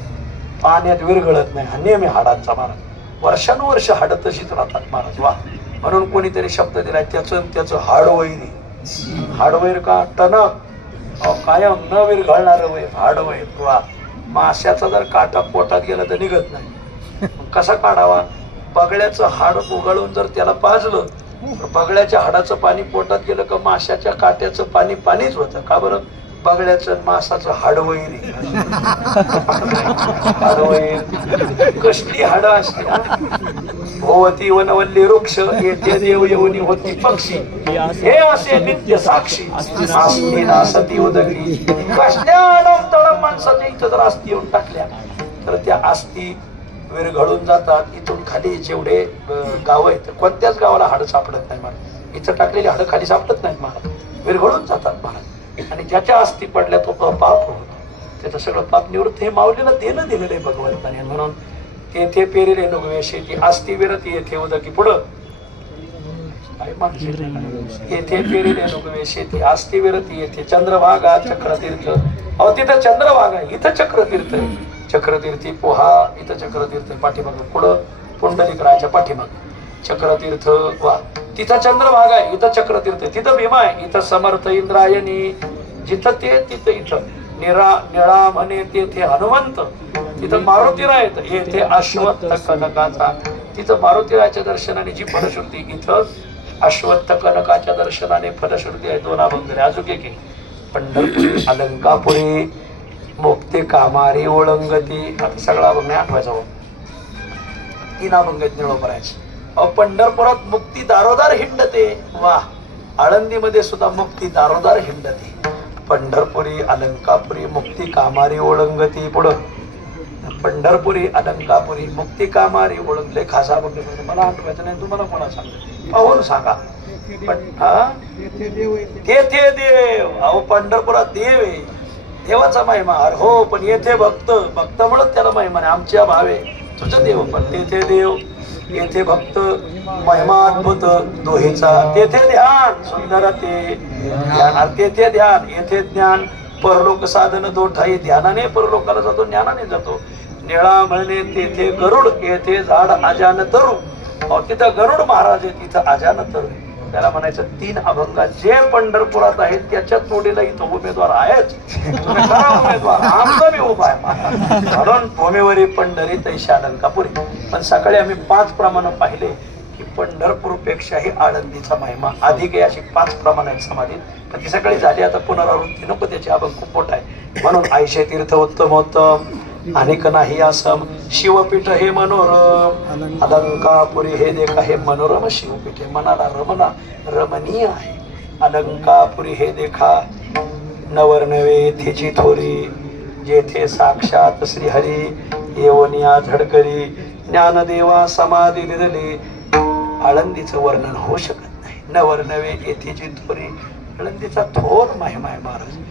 पाण्यात विरघळत नाही, हा नेहमी हाडांचा महाराज. वर्षानुवर्ष हाड तशीच राहतात महाराज. वा, म्हणून कोणीतरी शब्द दिलाय त्याचं हाडवैरी. हाडवैर का? टणक, कायम न विरघळणार वैर, हाडवैर. वा, माश्याचा जर काटा पोटात गेला तर निघत नाही, कसा काढावा? बगळ्याचं हाड उघळून जर त्याला पाजलं तर बगळ्याच्या हाडाचं पाणी पोटात गेलं का माशाच्या काट्याचं पाणी पाणीच होतं. का बरं? बगळ्याचं मासाचं हाडवैरी. हाडवैर कसली हाड असते. भोवती वनवल्ली वृक्ष, येथे देव येऊनी होती पक्षी, हे असे नित्य साक्षी. आस्ती नासती उदगली. कसल्या अडमतडम माणसाच्या इथं जर आस्ती येऊन टाकल्या तर त्या आस्ती विरघळून जातात. इथून खाली जेवढे गाव आहेत कोणत्याच गावाला हाड सापडत नाही महाराज. इथं टाकलेली हाडं खाली सापडत नाहीत महाराज, विरघळून जातात महाराज. आणि ज्याच्या आस्ती पडल्या तो पाप होतो, त्याचं सगळं पाप निवृत्त. हे माऊलीला देणं दिलेलं आहे भगवंताने. म्हणून तेथे पेरिले नुगवे शेती, आस्ती विरती येथे उदकी. पुढं येथे पेरिले नुगवे शेती, आस्ती विरती येथे चंद्रभागा चक्रतीर्थ. अहो तिथं चंद्रभागा, इथं चक्रतीर्थ. चक्रतीर्थी पोहा, इथं चक्रतीर्थ पाठीमाग. पुढं पुंडलिकराच्या पाठीमाग चक्रतीर्थ. वा, तिथं चंद्रभागा आहे, इथं चक्रतीर्थ. तिथं भीमा आहे, इथं समर्थ इंद्रायणी. जिथं ते तिथं इथं निळा म्हणे तेथे हनुमंत. तिथं मारुतीराय, येथे अश्वत्थ कनकाचा. तिथं मारुतीरायच्या दर्शनाने जी फलश्रुती, इथं अश्वत्थ कनकाच्या दर्शनाने फलश्रुती आहे. दोन अभंग. अजून एक पंढरपुरी अलंकापुरी मुक्ती कामारी ओळंगती. आता सगळा अभंग नाही आठवायचा. 3 अभंग निळो करायचे. पंढरपुरात मुक्ती दारोदार हिंडते. वा, आळंदीमध्ये सुद्धा मुक्ती दारोदार हिंडते. पंढरपुरी अलंकापुरी मुक्ती कामारी ओळंगती. पुढं पंढरपुरी अलंकापुरी मुक्ती कामारी ओळंगले. खासा बघ, मला आठवायचं नाही, तुम्हाला कोणा सांग पाहून सांगा. तेथे देव. अहो पंढरपुरात देव आहे, देवाचा महिमा. अरे हो, पण येथे भक्त, भक्त म्हणत त्याला महिमा नाही. आमच्या भावे तुझं देव, पण तेथे देव, येथे भक्त, महिमाद्भुत दोहेचा. तेथे ध्यान सुंदर ते ध्यान, तेथे ध्यान, येथे ज्ञान. परलोक साधन दोठाई, ध्यानाने परलोकाला जातो, ज्ञानाने जातो. निळा म्हणणे तेथे गरुड, येथे झाड अजान तरू. तिथं गरुड महाराज आहे, तिथं अजान तरू. त्याला म्हणायचं 3 अभंगात जे पंढरपुरात आहेत त्याच्या तोडीला इथं उमेदवार आहेच. उमेदवार आमचा मी उभा आहे. म्हणून भूमीवरी पंढरी तैशा अलंकापुरी. पण सकाळी आम्ही 5 प्रमाण पाहिले की पंढरपूरपेक्षाही आळंदीचा महिमा अधिक आहे. अशी 5 प्रमाण आहेत समाधीत, पण ती सकाळी झाली. आता पुनरावृत्ती नको, त्याची अभंग खूप मोठा आहे. म्हणून आयशे तीर्थ उत्तमोत्तम, अनेक नाही असम. शिवपीठ हे मनोरम, अलंकापुरी हे देखा हे मनोरम शिवपीठ हे मनाला रमणीय आहे. अलंकापुरी हे देखा नवरनवे थेची थोरी, जेथे साक्षात श्रीहरी येवनिया झडकरी. ज्ञानदेवा समाधी दिदली, आळंदीचं वर्णन होऊ शकत नाही. नवरनवे येथेची थोरी, आळंदीचा थोर महिमा आहे महाराज.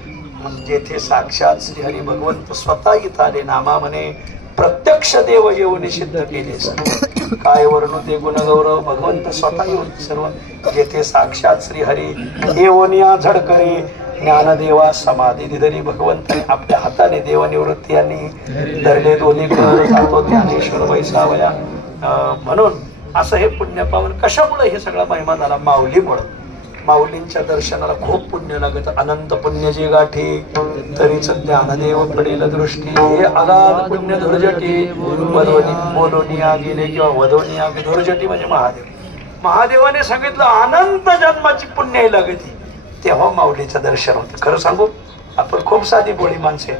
जेथे साक्षात श्रीहरी भगवंत स्वतः इथं आले. नामा म्हणे प्रत्यक्ष देव येऊन सिद्ध केले सर्व. काय वर्णू ते गुणगौरव, भगवंत स्वतः येऊन सर्व. जेथे साक्षात श्रीहरी येऊनिया झडकरी, ज्ञानदेवा समाधी दिधरी. भगवंताने आपल्या हाताने देवनिवृत्ती यांनी धरले दोन्ही कर, जातो ज्ञानेश्वर वैसावया. म्हणून असं हे पुण्य पावन. कशामुळे हे सगळा महिमा झाला? माऊलीमुळं. माऊलींच्या दर्शनाला खूप पुण्य लागत. अनंत पुण्य जे गाठी, तरीच ज्ञानदेव पडेल दृष्टी. हे अगाध पुण्य धुर्जटी, बोलोनिया गेले किंवा वधोनिया. धुर्जटी म्हणजे महादेव. महादेवाने सांगितलं अनंत जन्माची पुण्य लागती, तेव्हा माऊलीचं दर्शन होतं. खरं सांगू, आपण खूप साधी बोळी माणसे,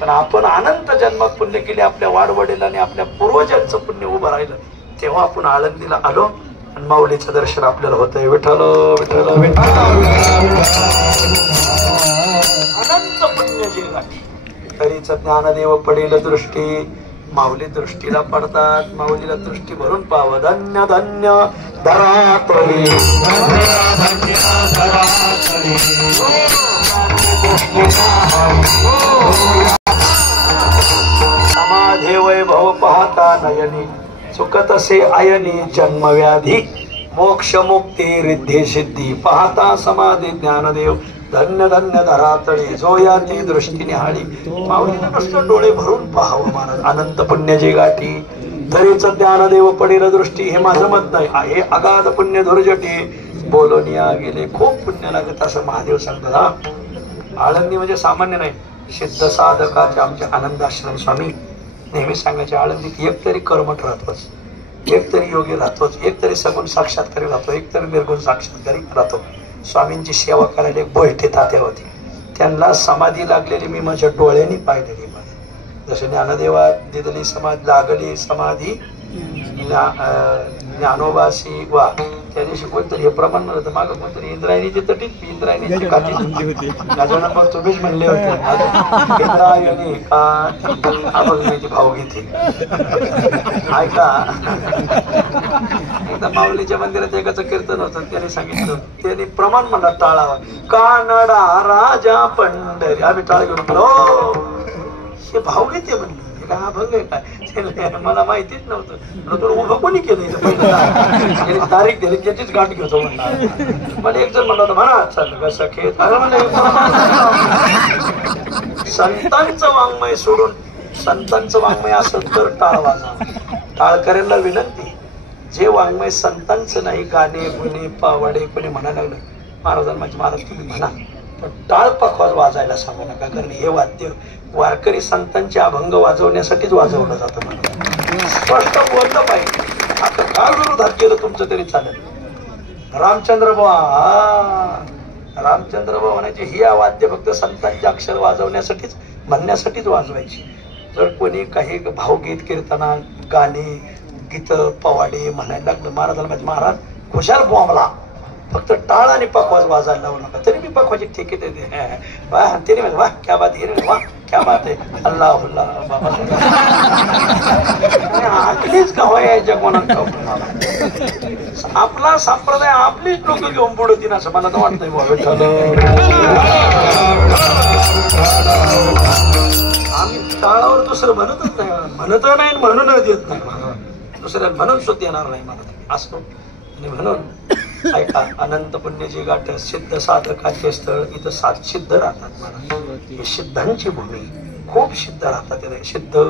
पण आपण अनंत जन्मात पुण्य केले. आपल्या वाडवडिलांनी आपल्या पूर्वजांचं पुण्य उभं राहिलं, तेव्हा आपण आळंदीला आलो आणि माऊलीचं दर्शन आपल्याला होतंय. विठ्ठल विठ्ठल विठ्ठल. अनंत पुण्य जे गाठी, तरीच ज्ञानदेव पडेल दृष्टी. माऊली दृष्टीला पडतात. माऊलीला दृष्टी भरून पाव. धन्य धन्य धरातळी, समाधे वैभव पाहता नयनी, चुकत असे आयनी जन्मव्याधी. मोक्ष मुक्ती रिद्धी सिद्धी, पाहता समाधी ज्ञानदेव. धन्य धन्य धरातळे जो या ती दृष्टी निहाळी. माऊलीनं नुसतं डोळे भरून पाहावं महाराज. अनंत पुण्याची गाठी तरीच ज्ञानदेव पडेल दृष्टी. हे माझं मत नाही, हे अगाध पुण्य धुरजटी बोलोनिया गेले. खूप पुण्य लागत असं महादेव सांगतात. आळंदी म्हणजे सामान्य नाही. सिद्ध साधकाचे आमचे आनंदाश्रम स्वामी नेहमी सांगायचे, आळंदीत एक तरी कर्मठ राहतोच, एक तरी योगी राहतोच, एक तरी सगुण साक्षात्कारी राहतो, एक तरी निर्गुण साक्षात्कारी राहतो. स्वामींची सेवा करायला एक बोलटे तात्या होते. त्यांना समाधी लागलेली मी माझ्या डोळ्यांनी पाहिलेली. जसे ज्ञानदेवा दिदली समाधी लागली समाधी ज्ञानोबासी वा त्या दिवशी कोणतरी हे प्रमाण नव्हतं. मागं कोणतरी इंद्रायणीची तटीत इंद्रायणीची काठी गजानन तुम्हीच म्हणले होते इंद्रायणी का अभंगाची भाव घेते. ऐका, एकदा माऊलीच्या मंदिरात एकाचं कीर्तन होतं. त्याने सांगितलं, त्याने प्रमाण म्हणा टाळावा. कानडा राजा पंढरी. आम्ही टाळ घेऊन बोलो हे भाव घेते म्हणलं. काय अभंग आहे काय? मला माहितीच नव्हतं. उभं कोणी केलं तारीख दिली त्याचीच गाठ घेतो म्हणला. मला एक जण म्हणलं होतं म्हणा चाललं कसं खेळ. संतांचं वाङ्मय सोडून संतांचं वाङ्मय असेल तर टाळ वाजा. टाळकऱ्यांना विनंती, जे वाङ्मय संतांचं नाही, गाणे गुणे पावडे कोणी म्हणायला लागलं महाराजांना महाराज तुम्ही म्हणा, पण टाळ पखवाज वाजायला सांगू नका. कारण हे वाद्य वारकरी संतांचे अभंग वाजवण्यासाठीच वाजवलं जातं. म्हणून स्पष्ट बोललं पाहिजे. आता काय विरोधात केलं तुमचं तरी चालेल. रामचंद्र बुवा म्हणायचे ही वाद्य फक्त संतांचे अक्षर वाजवण्यासाठीच म्हणण्यासाठीच वाजवायची. जर कोणी काही भावगीत कीर्तना गाणे गीत पवाडे म्हणायला लागलं महाराजांना महाराज खुशाल बोंबला, फक्त टाळ आणि पखवाज वाजायला लावू नका. तरी मी पखवाची ठेके देते. वाह त्याने वाह क्या बात आहे, वाह क्या बात आहे, अल्लाह बाबा आपलीच का यायच्या कोणाला आपला संप्रदाय आपलीच लोक घेऊन पुढतील असं मला तर वाटतंय. आम्ही टाळावर दुसरं म्हणतच नाही, म्हणत नाही म्हणूनच येत नाही. दुसऱ्या म्हणून सुद्धा येणार नाही मला असं. आणि म्हणून ऐका, अनंत पुण्याची गाठ सिद्ध साधकाचे स्थळ. इथं सिद्ध राहतात मला. ही सिद्धांची भूमी, खूप सिद्ध राहतात. सिद्ध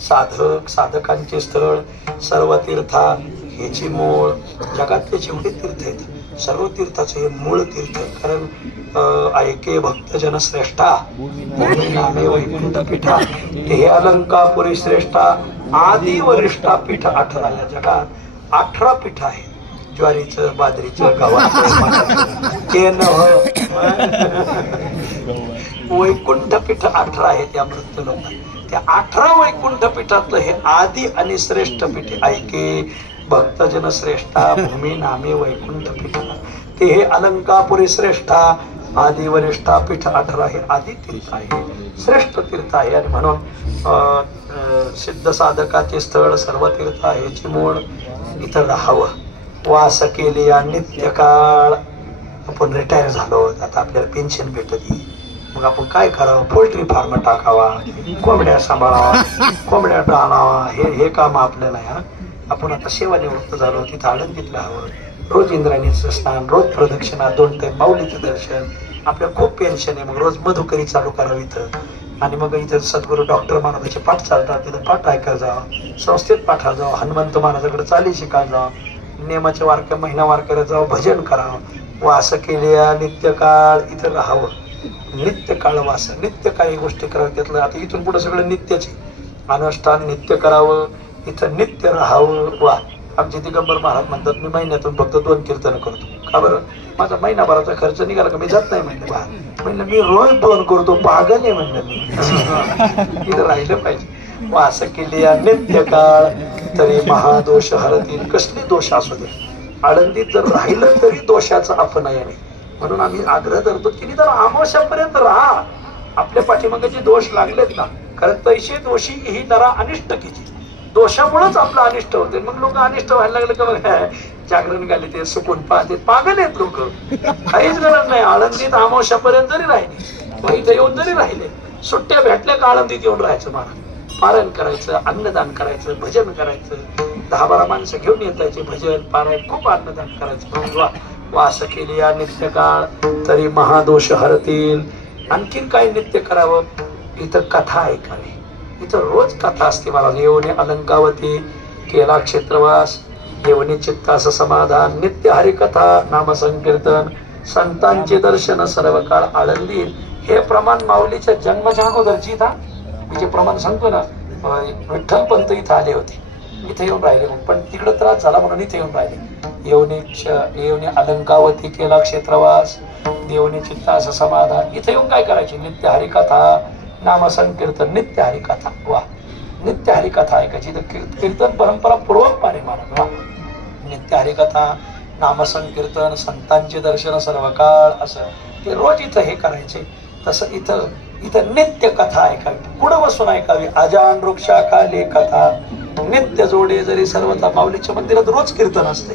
साधक साधकांचे स्थळ. सर्व तीर्था ह्याची मूळ. जगातले जेवढे तीर्थ आहेत सर्व तीर्थाचे हे मूळ तीर्थ. कारण ऐके भक्तजन श्रेष्ठा नामे वैकुंठ पीठा. हे अलंकापुरी श्रेष्ठा आदी वरिष्ठा पीठ 18. या जगात 18 पीठ आहेत. ज्वारीचं, बाजरीचं, गव्हाचं, वैकुंठ पीठ 18 आहेत या मृत्यू लोकांना. त्या 18 वैकुंठ पीठातलं हे आदी आणि श्रेष्ठ पीठ ऐके भक्तजन श्रेष्ठा भूमी नामे वैकुंठ पीठ. ते हे अलंकापुरी श्रेष्ठा आदी वरिष्ठा पीठ 18 हे आदी तीर्थ आहे, श्रेष्ठ तीर्थ आहे. आणि म्हणून सिद्ध साधकाचे स्थळ सर्व तीर्थ ह्याची मूळ. इथं राहावं. वास केले या नित्यकाळ. आपण रिटायर झालो, आता आपल्याला पेन्शन भेटते. मग आपण काय करावं? पोल्ट्री फार्म टाकावा, कोंबड्या सांभाळावा, कोंबड्या टाळावा. हे काम आपल्याला आहे. आपण आता सेवानिवृत्त झालो, तिथं आनंदीत राहावं. रोज इंद्रायणीचं स्नान, रोज प्रदक्षिणा, 2 टाइम माऊलीचं दर्शन. आपल्याला खूप पेन्शन आहे. मग रोज मधुकरी चालू करावं इथं. आणि मग इथं सद्गुरू डॉक्टर महाराजांचे पाठ चालतात, तिथं पाठ ऐकायला जावं. संस्थेत पाठाला जावं. हनुमंत महाराजाकडे चाली शिकायला जावं. नेमाच्या वारक्या महिना वारकऱ्या जावं. भजन करावं. वास केले नित्यकाळ. इथं राहावं. नित्यकाळ वास. नित्य काही गोष्टी कराव्या. त्यातलं आता इथून पुढे सगळं नित्यच आहे. अनुष्ठान नित्य करावं. इथं नित्य राहावं. वा आमचे दिगंबर महाराज म्हणतात मी महिन्यातून फक्त 2 कीर्तन करतो. का बरं? माझा महिनाभराचा खर्च निघाला का मी जात नाही म्हणलं. बाहेर म्हणलं मी रोज 2 करतो. पागल आहे म्हणलं मी. इथं राहिलं पाहिजे. वास केले नित्यकाळ तरी महादोष हरतील. कसले दोष असू दे, आळंदीत जर राहिलं तरी दोषाचा अपनय नाही. म्हणून आम्ही आग्रह धरतो की निदान अमावस्यापर्यंत राहा. आपल्या पाठीमागे दोष लागलेत ना, कारण तैसे दोषी ही नरा अनिष्ट केली. दोषामुळेच आपलं अनिष्ट होते. मग लोक अनिष्ट व्हायला लागले का बघ जागरण घाले ते सुकून पाहते. पागल आहेत लोक. काहीच गरज नाही. आळंदीत अमावस्यापर्यंत जरी राहिले, मग इथं येऊन जरी राहिले, सुट्ट्या भेटल्या का आळंदीत येऊन राहायचं. महाराज पारायण करायचं, अन्नदान करायचं, भजन करायचं. 10-12 माणसं घेऊन येतायचे. भजन पारायण खूप अन्नदान करायचं. वास केली या नित्यकाळ तरी महादोष हरतील. आणखीन काय नित्य करावं? इथं कथा ऐकावी. इथं रोज कथा असते. मला येवने अलंकावती केला क्षेत्रवास, येवने चित्तास समाधान, नित्य हरिकथा नामसंकीर्तन, संतांचे दर्शन सर्व काळ आळंदी. हे प्रमाण माऊलीच्या जन्माच्या अगोदरची था मी जे प्रमाण सांगतो ना, विठ्ठल पंत इथं आले होते, इथे येऊन राहिले. पण तिकडं त्रास झाला म्हणून इथे येऊन राहिले. येवने अलंकावती केला क्षेत्रवास, देवने चित्तास समाधान. इथे येऊन काय करायची? नित्य हरिकथा नामसंकीर्तन, नित्य हरिकथा. वा, नित्य हरिकथा ऐकायची. तर कीर्तन परंपरा पूर्वक पारे मानत. वा, नित्य हरिकथा नामसंकीर्तन, संतांचे दर्शन सर्व काळ, असं ते रोज इथं हे करायचे. तसं इथं नित्य कथा ऐकावी. पुढं बसून ऐकावी. अजान वृक्षाखाली कथा नित्य जोडे जरी सर्वथा. माऊलीच्या मंदिरात रोज कीर्तन असते.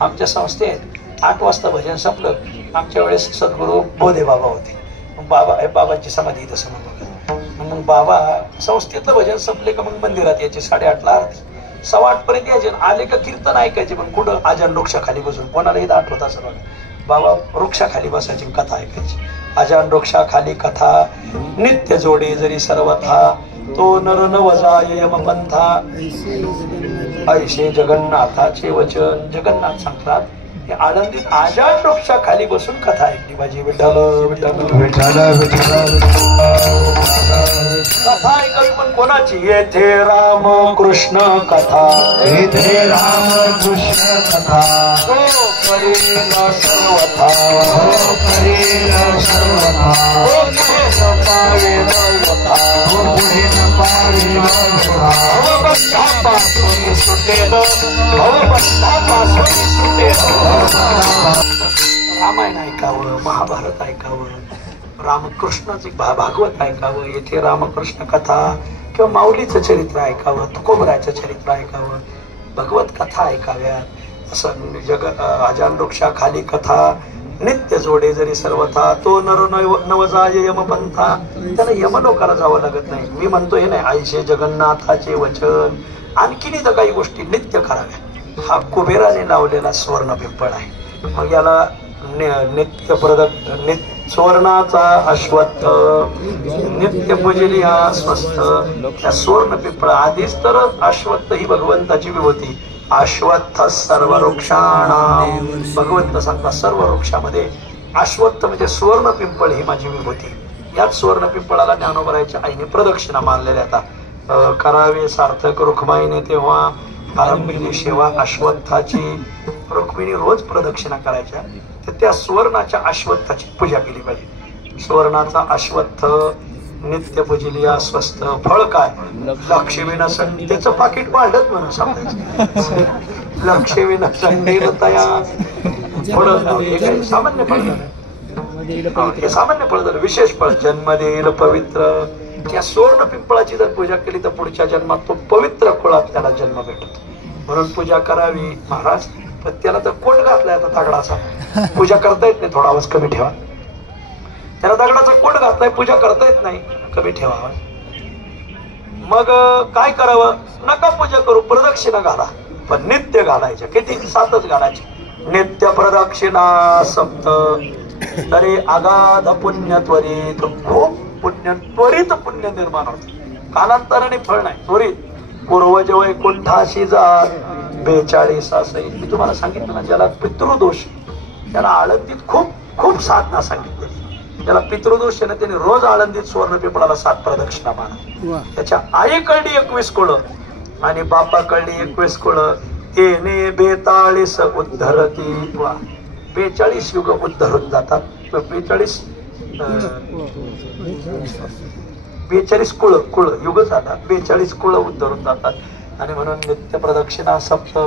आमच्या संस्थेत 8 वाजता भजन संपलं. आमच्या वेळेस सद्गुरू बोधे बाबा होते. बाबांची समाधी इथं समोर. मग बाबा संस्थेतलं भजन संपले का मग मंदिरात यायचे. 8:30ला आरती, 8:15 पर्यंत यायचे. आले का कीर्तन ऐकायचे. पण कुठं? अजान वृक्षाखाली बसून. कोणाला इथं आठवत असं बाबा वृक्षाखाली बसायची, कथा ऐकायची. अजान वृक्षाखाली कथा नित्य जोडे जरी सर्वथा, तो नर नव जाय यमपंथा, ऐशे जगन्नाथाचे वचन. जगन्नाथ सांगतात हे आनंदीत आजान वृक्षाखाली बसून कथा ऐकली पाहिजे. विठ्ठल विठ्ठल विठ्ठल. कथा ऐकावी पण कोणाची? येथे राम कृष्ण कथा, येथे राम कृष्ण कथा, तो करेल सर्वथा, तो करेल सर्वथा, तो पुढे पावेल व्यथा, तो पुढे पावेल व्यथा. भवबंधापासून सुटेल, भवबंधापासून सुटेल. रामायण ऐकावं, महाभारत ऐकावं, रामकृष्णाचे भागवत ऐकावं, येथे रामकृष्ण कथा किंवा माऊलीचं चरित्र ऐकावं, तुकोबरायचं चरित्र ऐकावं, भगवत कथा ऐकाव्यात. असं अजान वृक्षाखाली कथा नित्य जोडे जरी सर्वथा, तो नर नव जाय यमपंथा. त्याला यमलोकाला जावं लागत नाही. मी म्हणतो हे नाही, ऐशे जगन्नाथाचे वचन. आणखीन इथं काही गोष्टी नित्य कराव्या. हा कुबेराने लावलेला स्वर्ण पिंपळ आहे. मग याला नित्य सुवर्णाचा अश्वत्थ नित्य पूजली हा स्वस्त. त्या सुवर्ण पिंपळ आधीच तर अश्वत्थ ही भगवंताची विभूती. अश्वत्थ सर्व वृक्षाणां, भगवंत सांगतात सर्व वृक्षामध्ये अश्वत्थ म्हणजे सुवर्ण पिंपळ ही माझी विभूती. याच सुवर्ण पिंपळाला ज्ञानोबराच्या आईने प्रदक्षिणा मारलेल्या. आता करावे सार्थक रुक्माईने तेव्हा आरंभीली सेवा अश्वत्थाची. रुक्मिणी रोज प्रदक्षिणा करायच्या. तर त्या सुवर्णाच्या अश्वत्थाची पूजा केली पाहिजे. सुवर्णाचा अश्वत्थ नित्य पूजलिया स्वस्त. फळ काय? लक्ष्मीनं संडेचं पाकिट वाढत म्हणून सांगायचं. लक्ष्मीनं संडेल तया फळ. हे सामान्य फळ झालं, हे सामान्य फळ झालं. विशेष फळ जन्म देईल पवित्र. त्या सुवर्ण पिंपळाची जर पूजा केली तर पुढच्या जन्मात तो पवित्र कुळात त्याला जन्म भेटतो. म्हणून पूजा करावी. महाराज पण त्याला तर कोट घातलाय आता दगडाचा. पूजा करता येत नाही, थोडा आवाज कमी ठेवा. त्याला दगडाचा कोट घातलाय, पूजा करता येत नाही, कमी ठेवा. मग काय करावं? नका पूजा करू, प्रदक्षिणा घाला. पण नित्य घालायच्या. किती? 7च घालायचे. नित्य प्रदक्षिणा सप्त तरी अगाध पुण्य त्वरित. खूप पुण्य, त्वरित पुण्य निर्माण होत. कालांतराने फळ नाही, त्वरित. पूर्वज वैकुंठाशी जात 42 सहित. मी तुम्हाला सांगितलं ना, ज्याला पितृदोष त्याला आळंदीत खूप खूप साधना सांगितली. त्याला पितृदोष आहे ना, त्याने रोज आळंदीत सुवर्ण पिंपळाला 7 प्रदक्षिणा मारा. त्याच्या आईकडली 21 कुळं आणि बापाकडली 21 कुळं. तेने 42 उद्धरती. 42 युग उद्धरून जातात. 42 कुळ युग जातात. 42 कुळ उद्धरून जातात. आणि म्हणून नित्य प्रदक्षिणा सप्त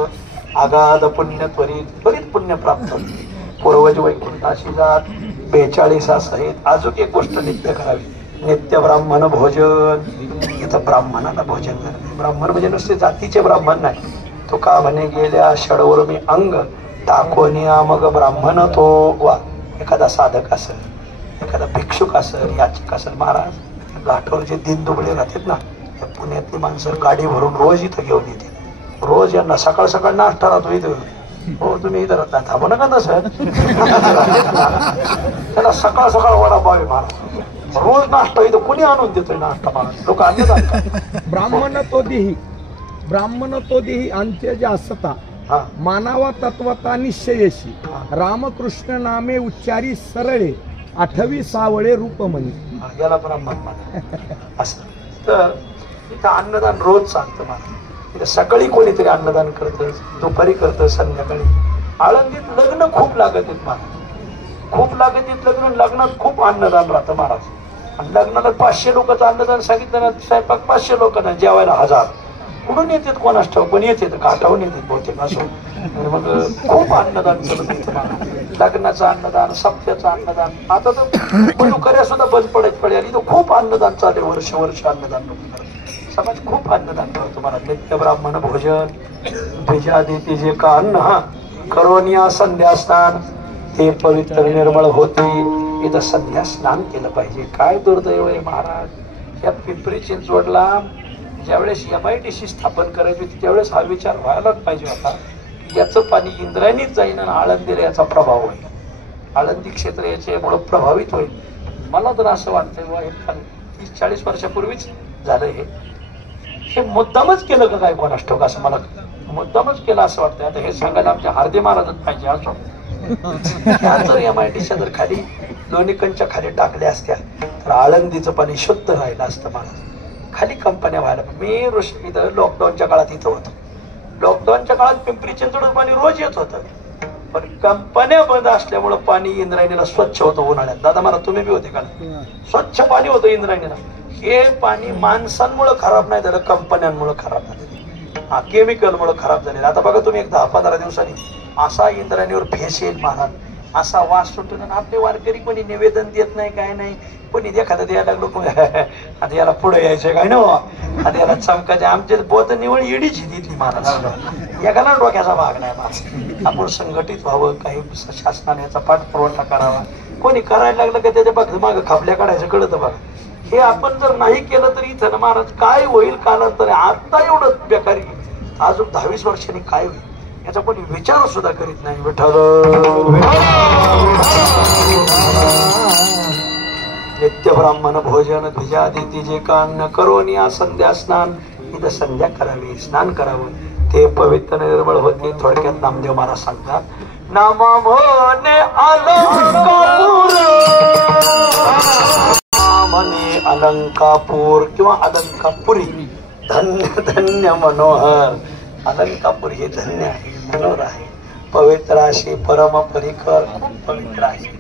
आगाध पुण्य त्वरित पुण्य प्राप्त. पूर्वज वैकुंठाशी जात 42 सहित. अजून एक गोष्ट नित्य करावी. नित्य ब्राह्मण भोजन. इथं ब्राह्मणाला भोजन करणे. ब्राह्मण म्हणजे नुसते जातीचे ब्राह्मण नाही. तो का म्हणे गेल्या षडवर मी अंग टाकोनिया मग ब्राह्मण तो. वा, एखादा साधक असेल, एखादा भिक्षुक असेल, याचक असेल. महाराज घाटावर जे दिन दुबळे राहतात ना, पुण्यातली माणसं गाडी भरून रोज इथं घेऊन येते. रोज यांना सकाळ सकाळ नाश्ता राहतो इथं. हो तुम्ही इथं राहता थांबू नका तसं. त्याला सकाळ सकाळ वडापाव आहे मला रोज नाश्ता इथं कोणी आणून देतोय नाश्ता मला लोक अन्नदान करतात. ब्राह्मण तो देही अंत्यज असता हा मानावा तत्वता निश्चयशी रामकृष्ण नामे उच्चारी सरळे 8वी सावळे रूपमणी. याला ब्राह्मण म्हणा असं. तर इथं अन्नदान रोज चालतं मला. इथं सकाळी कोणीतरी अन्नदान करतं, दुपारी करतं, संध्याकाळी. आळंदीत लग्न खूप लागत आहेत महाराज, खूप लागत आहेत लग्न. लग्नात खूप अन्नदान राहतं महाराज. आणि लग्नाला 500 लोकांचं अन्नदान सांगितलं ना, स्वयंपाक 500 लोकांना, जेवायला 1000. कुठून येतात कोणास ठाऊ, पण येतात काठावून येतात बहुतेक असं. मग खूप अन्नदान चालत होतं मला. लग्नाचं अन्नदान, सप्त्याचं अन्नदान. आता तर मनुकऱ्या सुद्धा बंद पडेल. इथं खूप अन्नदान चालेल, वर्ष अन्नदान लोक. समाज खूप अन्नदान करतो मला. नित्य ब्राह्मण भोजन भिजा देते जे का अन्न हा करोनिया संध्या स्नान ते पवित्र निर्मळ होते. इथं संध्या स्नान केलं पाहिजे. काय दुर्दैव आहे महाराज, या पिंपरी चिंचवडला ज्यावेळेस MIDC स्थापन करायची होती त्यावेळेस हा विचार व्हायलाच पाहिजे होता. याचं पाणी इंद्रायणीच जाईन आणि आळंदीला याचा प्रभाव होईल. आळंदी क्षेत्र याच्यामुळं प्रभावित होईल. मला तर असं वाटतंय 30-40 वर्षापूर्वीच झालं हे मुद्दामच केलं का काय कोणास ठाऊक, असं मला मुद्दामच केलं असं वाटतंय. आता हे सांगायला आमच्या हार्दे महाराजच पाहिजे असं. जर MIDC जर खाली लोणीकंच्या खाली टाकल्या असत्या तर आळंदीचं पाणी शुद्ध राहिलं असतं महाराज. खाली कंपन्या व्हायला. मी इथं लॉकडाऊनच्या काळात इथं होतो. लॉकडाऊनच्या काळात पिंपरी चिंचवड पाणी रोज येत होतं, पण कंपन्या बंद असल्यामुळं पाणी इंद्रायणीला स्वच्छ होतं उन्हाळ्यात. दादा मला तुम्ही बी होते का? स्वच्छ पाणी होतं इंद्रायणीला. हे पाणी माणसांमुळे खराब नाही झालं, कंपन्यांमुळे खराब झालेलं. हा केमिकलमुळे खराब झालेलं. आता बघा तुम्ही 10-15 दिवसांनी असा इंद्रायणीवर भेस येईल महाराज, असा वास सुटून. आपले वारकरी कोणी निवेदन देत नाही, काय नाही. कोणी एखादा द्यायला लागलो आता याला पुढे यायचं काय ना, आता याला चमकायचे. आमचे बोध निवड येडीची दिली महाराज. एकाला डोक्याचा भाग नाही माझा. आपण संघटित व्हावं, काही शासनाने याचा पाठपुरवठा करावा. कोणी करायला लागलं का त्याच्या बघ मागं खापल्या काढायचं कळतं बघा. हे आपण जर नाही केलं तर इथं ना महाराज काय होईल कालांतर. आता एवढं बेकारी, अजून 10-20 वर्षांनी काय होईल याचा कोणी विचार सुद्धा करीत नाही. विठ्ठल नित्य ब्राह्मण भोजन भिजा देती जे कान करोनिया संध्या स्नान. इथं संध्या करावी, स्नान करावं, ते पवित्र निर्मळ होते. थोडक्यात नामदेव महाराज सांगतात, नामा म्हणे अलंकापूर किंवा अलंकापुरी. धन्य धन्य मनोहर. अलंकापुरी हे धन्य आहे, मनोहर आहे, पवित्र अशी परम परिकर. खूप पवित्र आहे,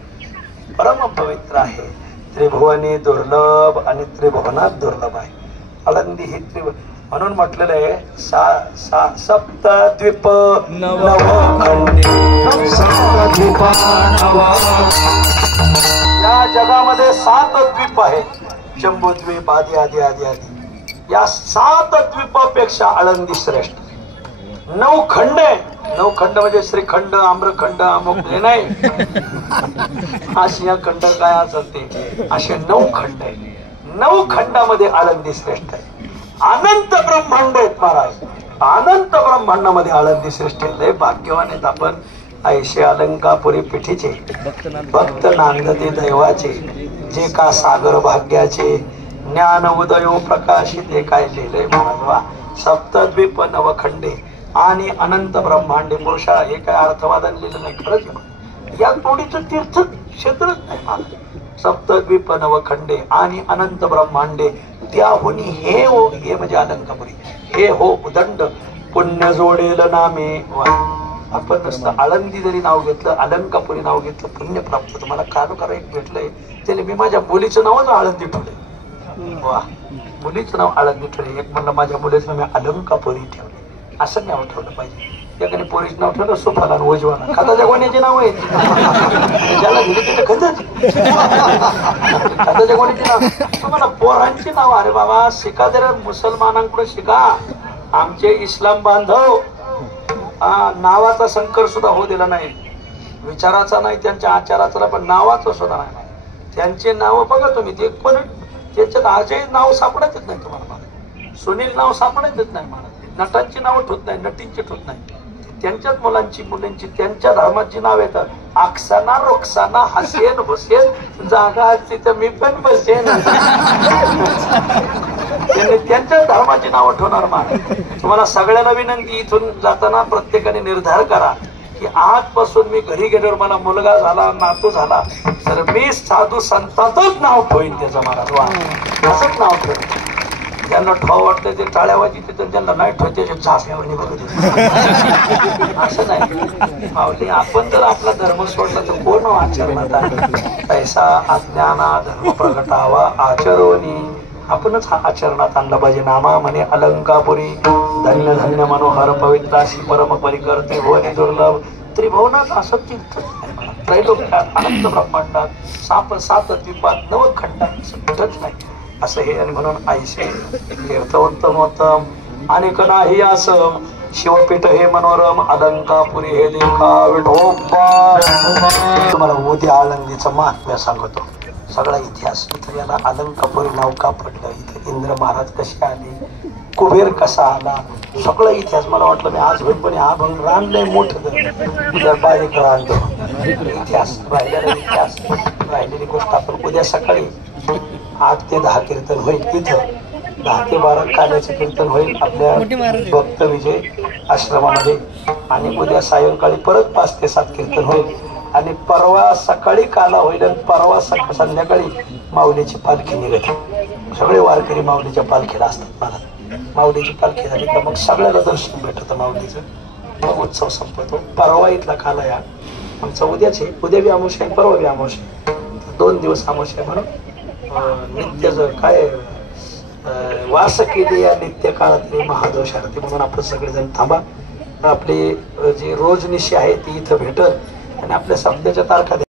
परम पवित्र आहे. त्रिभुवनी दुर्लभ आणि त्रिभुवनात दुर्लभ आहे आळंदी ही. म्हणून म्हटलेलं आहे सप्तद्वीप नवखंडी. या जगामध्ये 7 द्वीप आहेत, जम्बूद्वीप आदी आदी आदी आदी. या 7 द्वीपापेक्षा आळंदी श्रेष्ठ. 9 खंड आहे. 9 खंड म्हणजे श्रीखंड, आम्रखंड, अमुकले नाही. आशिया खंड काय असेल ते, असे 9 खंड आहे. 9 खंडामध्ये आळंदी श्रेष्ठ आहे. अनंत ब्रह्मांड आहेत महाराज, अनंत ब्रह्मांडामध्ये आळंदी श्रेष्ठ आहे. लय भाग्यवान आहेत आपण. ऐशे अलंकापुरी पिठीचे भक्त नांदते दैवाचे, जे का सागर भाग्याचे ज्ञान उदयो प्रकाशित. हे काय लिहिलंय महाराज वा. सप्तद्वीप नवखंडे आणि अनंत ब्रह्मांडे. पुरुषा हे काय अर्थवादन लिहिलं नाही, खरंच या तोडीचं तीर्थ क्षेत्रच नाही महाराज. सप्तद्वीप नवखंडे आणि अनंत ब्रह्मांडे त्याहुनी हे हो. हे म्हणजे अलंकापुरी. हे हो उदंड पुण्य जोडेल नामे. आपण नसतं आळंदी जरी नाव घेतलं, अलंकापुरी नाव घेतलं, पुण्य प्राप्त होतं. मला कारोकार एक भेटलंय, त्याला मी माझ्या मुलीचं नावच आळंदी ठेवलंय. वा, मुलीचं नाव आळंदी ठेवले. एक म्हणलं माझ्या मुलीचं नाव मी अलंकापुरी ठेवले. असं नाव ठेवलं पाहिजे. एकाने पोरीचं नाव ठेवलं सुफाला आणि उजवाला. खाताच्या गोण्याचे नाव आहेत, ज्याला दिले त्याचं खतच. खाताच्या गोण्याचे नाव. तुम्हाला पोरांची नाव. अरे बाबा शिका जरा, मुसलमानांकडे शिका. आमचे इस्लाम बांधव नावाचा संकर सुद्धा होऊ दिला नाही, विचाराचा नाही, त्यांच्या आचाराचा, पण नावाचा सुद्धा नाही. त्यांचे नाव बघा तुम्ही, ते पण त्याच्यात आजही नाव सापडायचंच नाही तुम्हाला. सुनील नाव सापडायचंच नाही मला. नटांची नावं ठेवत नाही, नटींची ठेवत नाही. त्यांच्याच मुलांची मुलींची त्यांच्या धर्माची नाव येतात. अक्साना रोक्साना हसेन हुसेन जागा तिथं मी पण बसेन. त्यांनी त्यांच्याच धर्माची नाव ठेवणार. मान तुम्हाला सगळ्याला विनंती, इथून जाताना प्रत्येकाने निर्धार करा की आजपासून मी घरी गेल्यावर मला मुलगा झाला नातू झाला तर मी साधू संतातच नाव ठेवीन त्याचं. महाराज वा असंच नाव ठेवीन. ज्यांना ठेव वाटतं ते टाळ्या वाजते तर ज्यांना नाही ठेव त्याच्या झाफ्यावणी बघत. असं नाही माऊली, आपण जर आपला धर्म सोडला तर कोण आचरणात आलं. पैसा अज्ञाना धर्म प्रगटावा आचरोनी. आपणच हा आचरणात आणला पाहिजे. नामा म्हणे अलंकापुरी धन्य धन्य मनोहर पवित्राशी परम परिकर्ते भुवनी दुर्लभ. त्रिभुवनात असं तीर्थ त्रैलोक्यात अनंत ब्रह्मांडात सात द्वीपात नवखंडात सुटच नाही असं हे. आणि म्हणून आईसे कीर्तवोत्तमोत्तम अनेक नाही असं शिवपीठ हे मनोरम अलंकापुरी हे देखा विठोबा. तुम्हाला उद्या आळंदीचं महात्म्य सांगतो. सगळा इतिहास. इथं याला अलंकापुरी नाव का पडलं, इथं इंद्र महाराज कसे आले, कुबेर कसा आला, सगळा इतिहास. मला वाटलं मी आज होईल पण हा भंग रानलंय मोठं बारीक राहतो. इतिहास राहिलेली गोष्ट आपण उद्या सकाळी 8 ते 10 कीर्तन होईल. इथं 10 ते 12 काल्याचं कीर्तन होईल आपल्या भक्त विजय आश्रमामध्ये. आणि उद्या सायंकाळी परत 5 ते 7 कीर्तन होईल. आणि परवा सकाळी काला होईल आणि परवा संध्याकाळी माऊलीची पालखी निघते. सगळे वारकरी माऊलीच्या पालखीला असतात. मला माऊलीची पालखी झाली का मग सगळ्याला दर्शन भेटतं माऊलीचं. मग उत्सव संपतो. परवा इथला काला या आमचा उद्याच आहे. उद्या बी आमोश आहे परवा बी आमोश आहे. 2 दिवस आमोश आहे. म्हणून नित्य काय वास केली या नित्य काळातली महादोष आरती. म्हणून आपण सगळेजण थांबा. आपली जी रोजनिशी आहे ती इथं भेटत आणि आपल्या सप्त्याच्या तारखा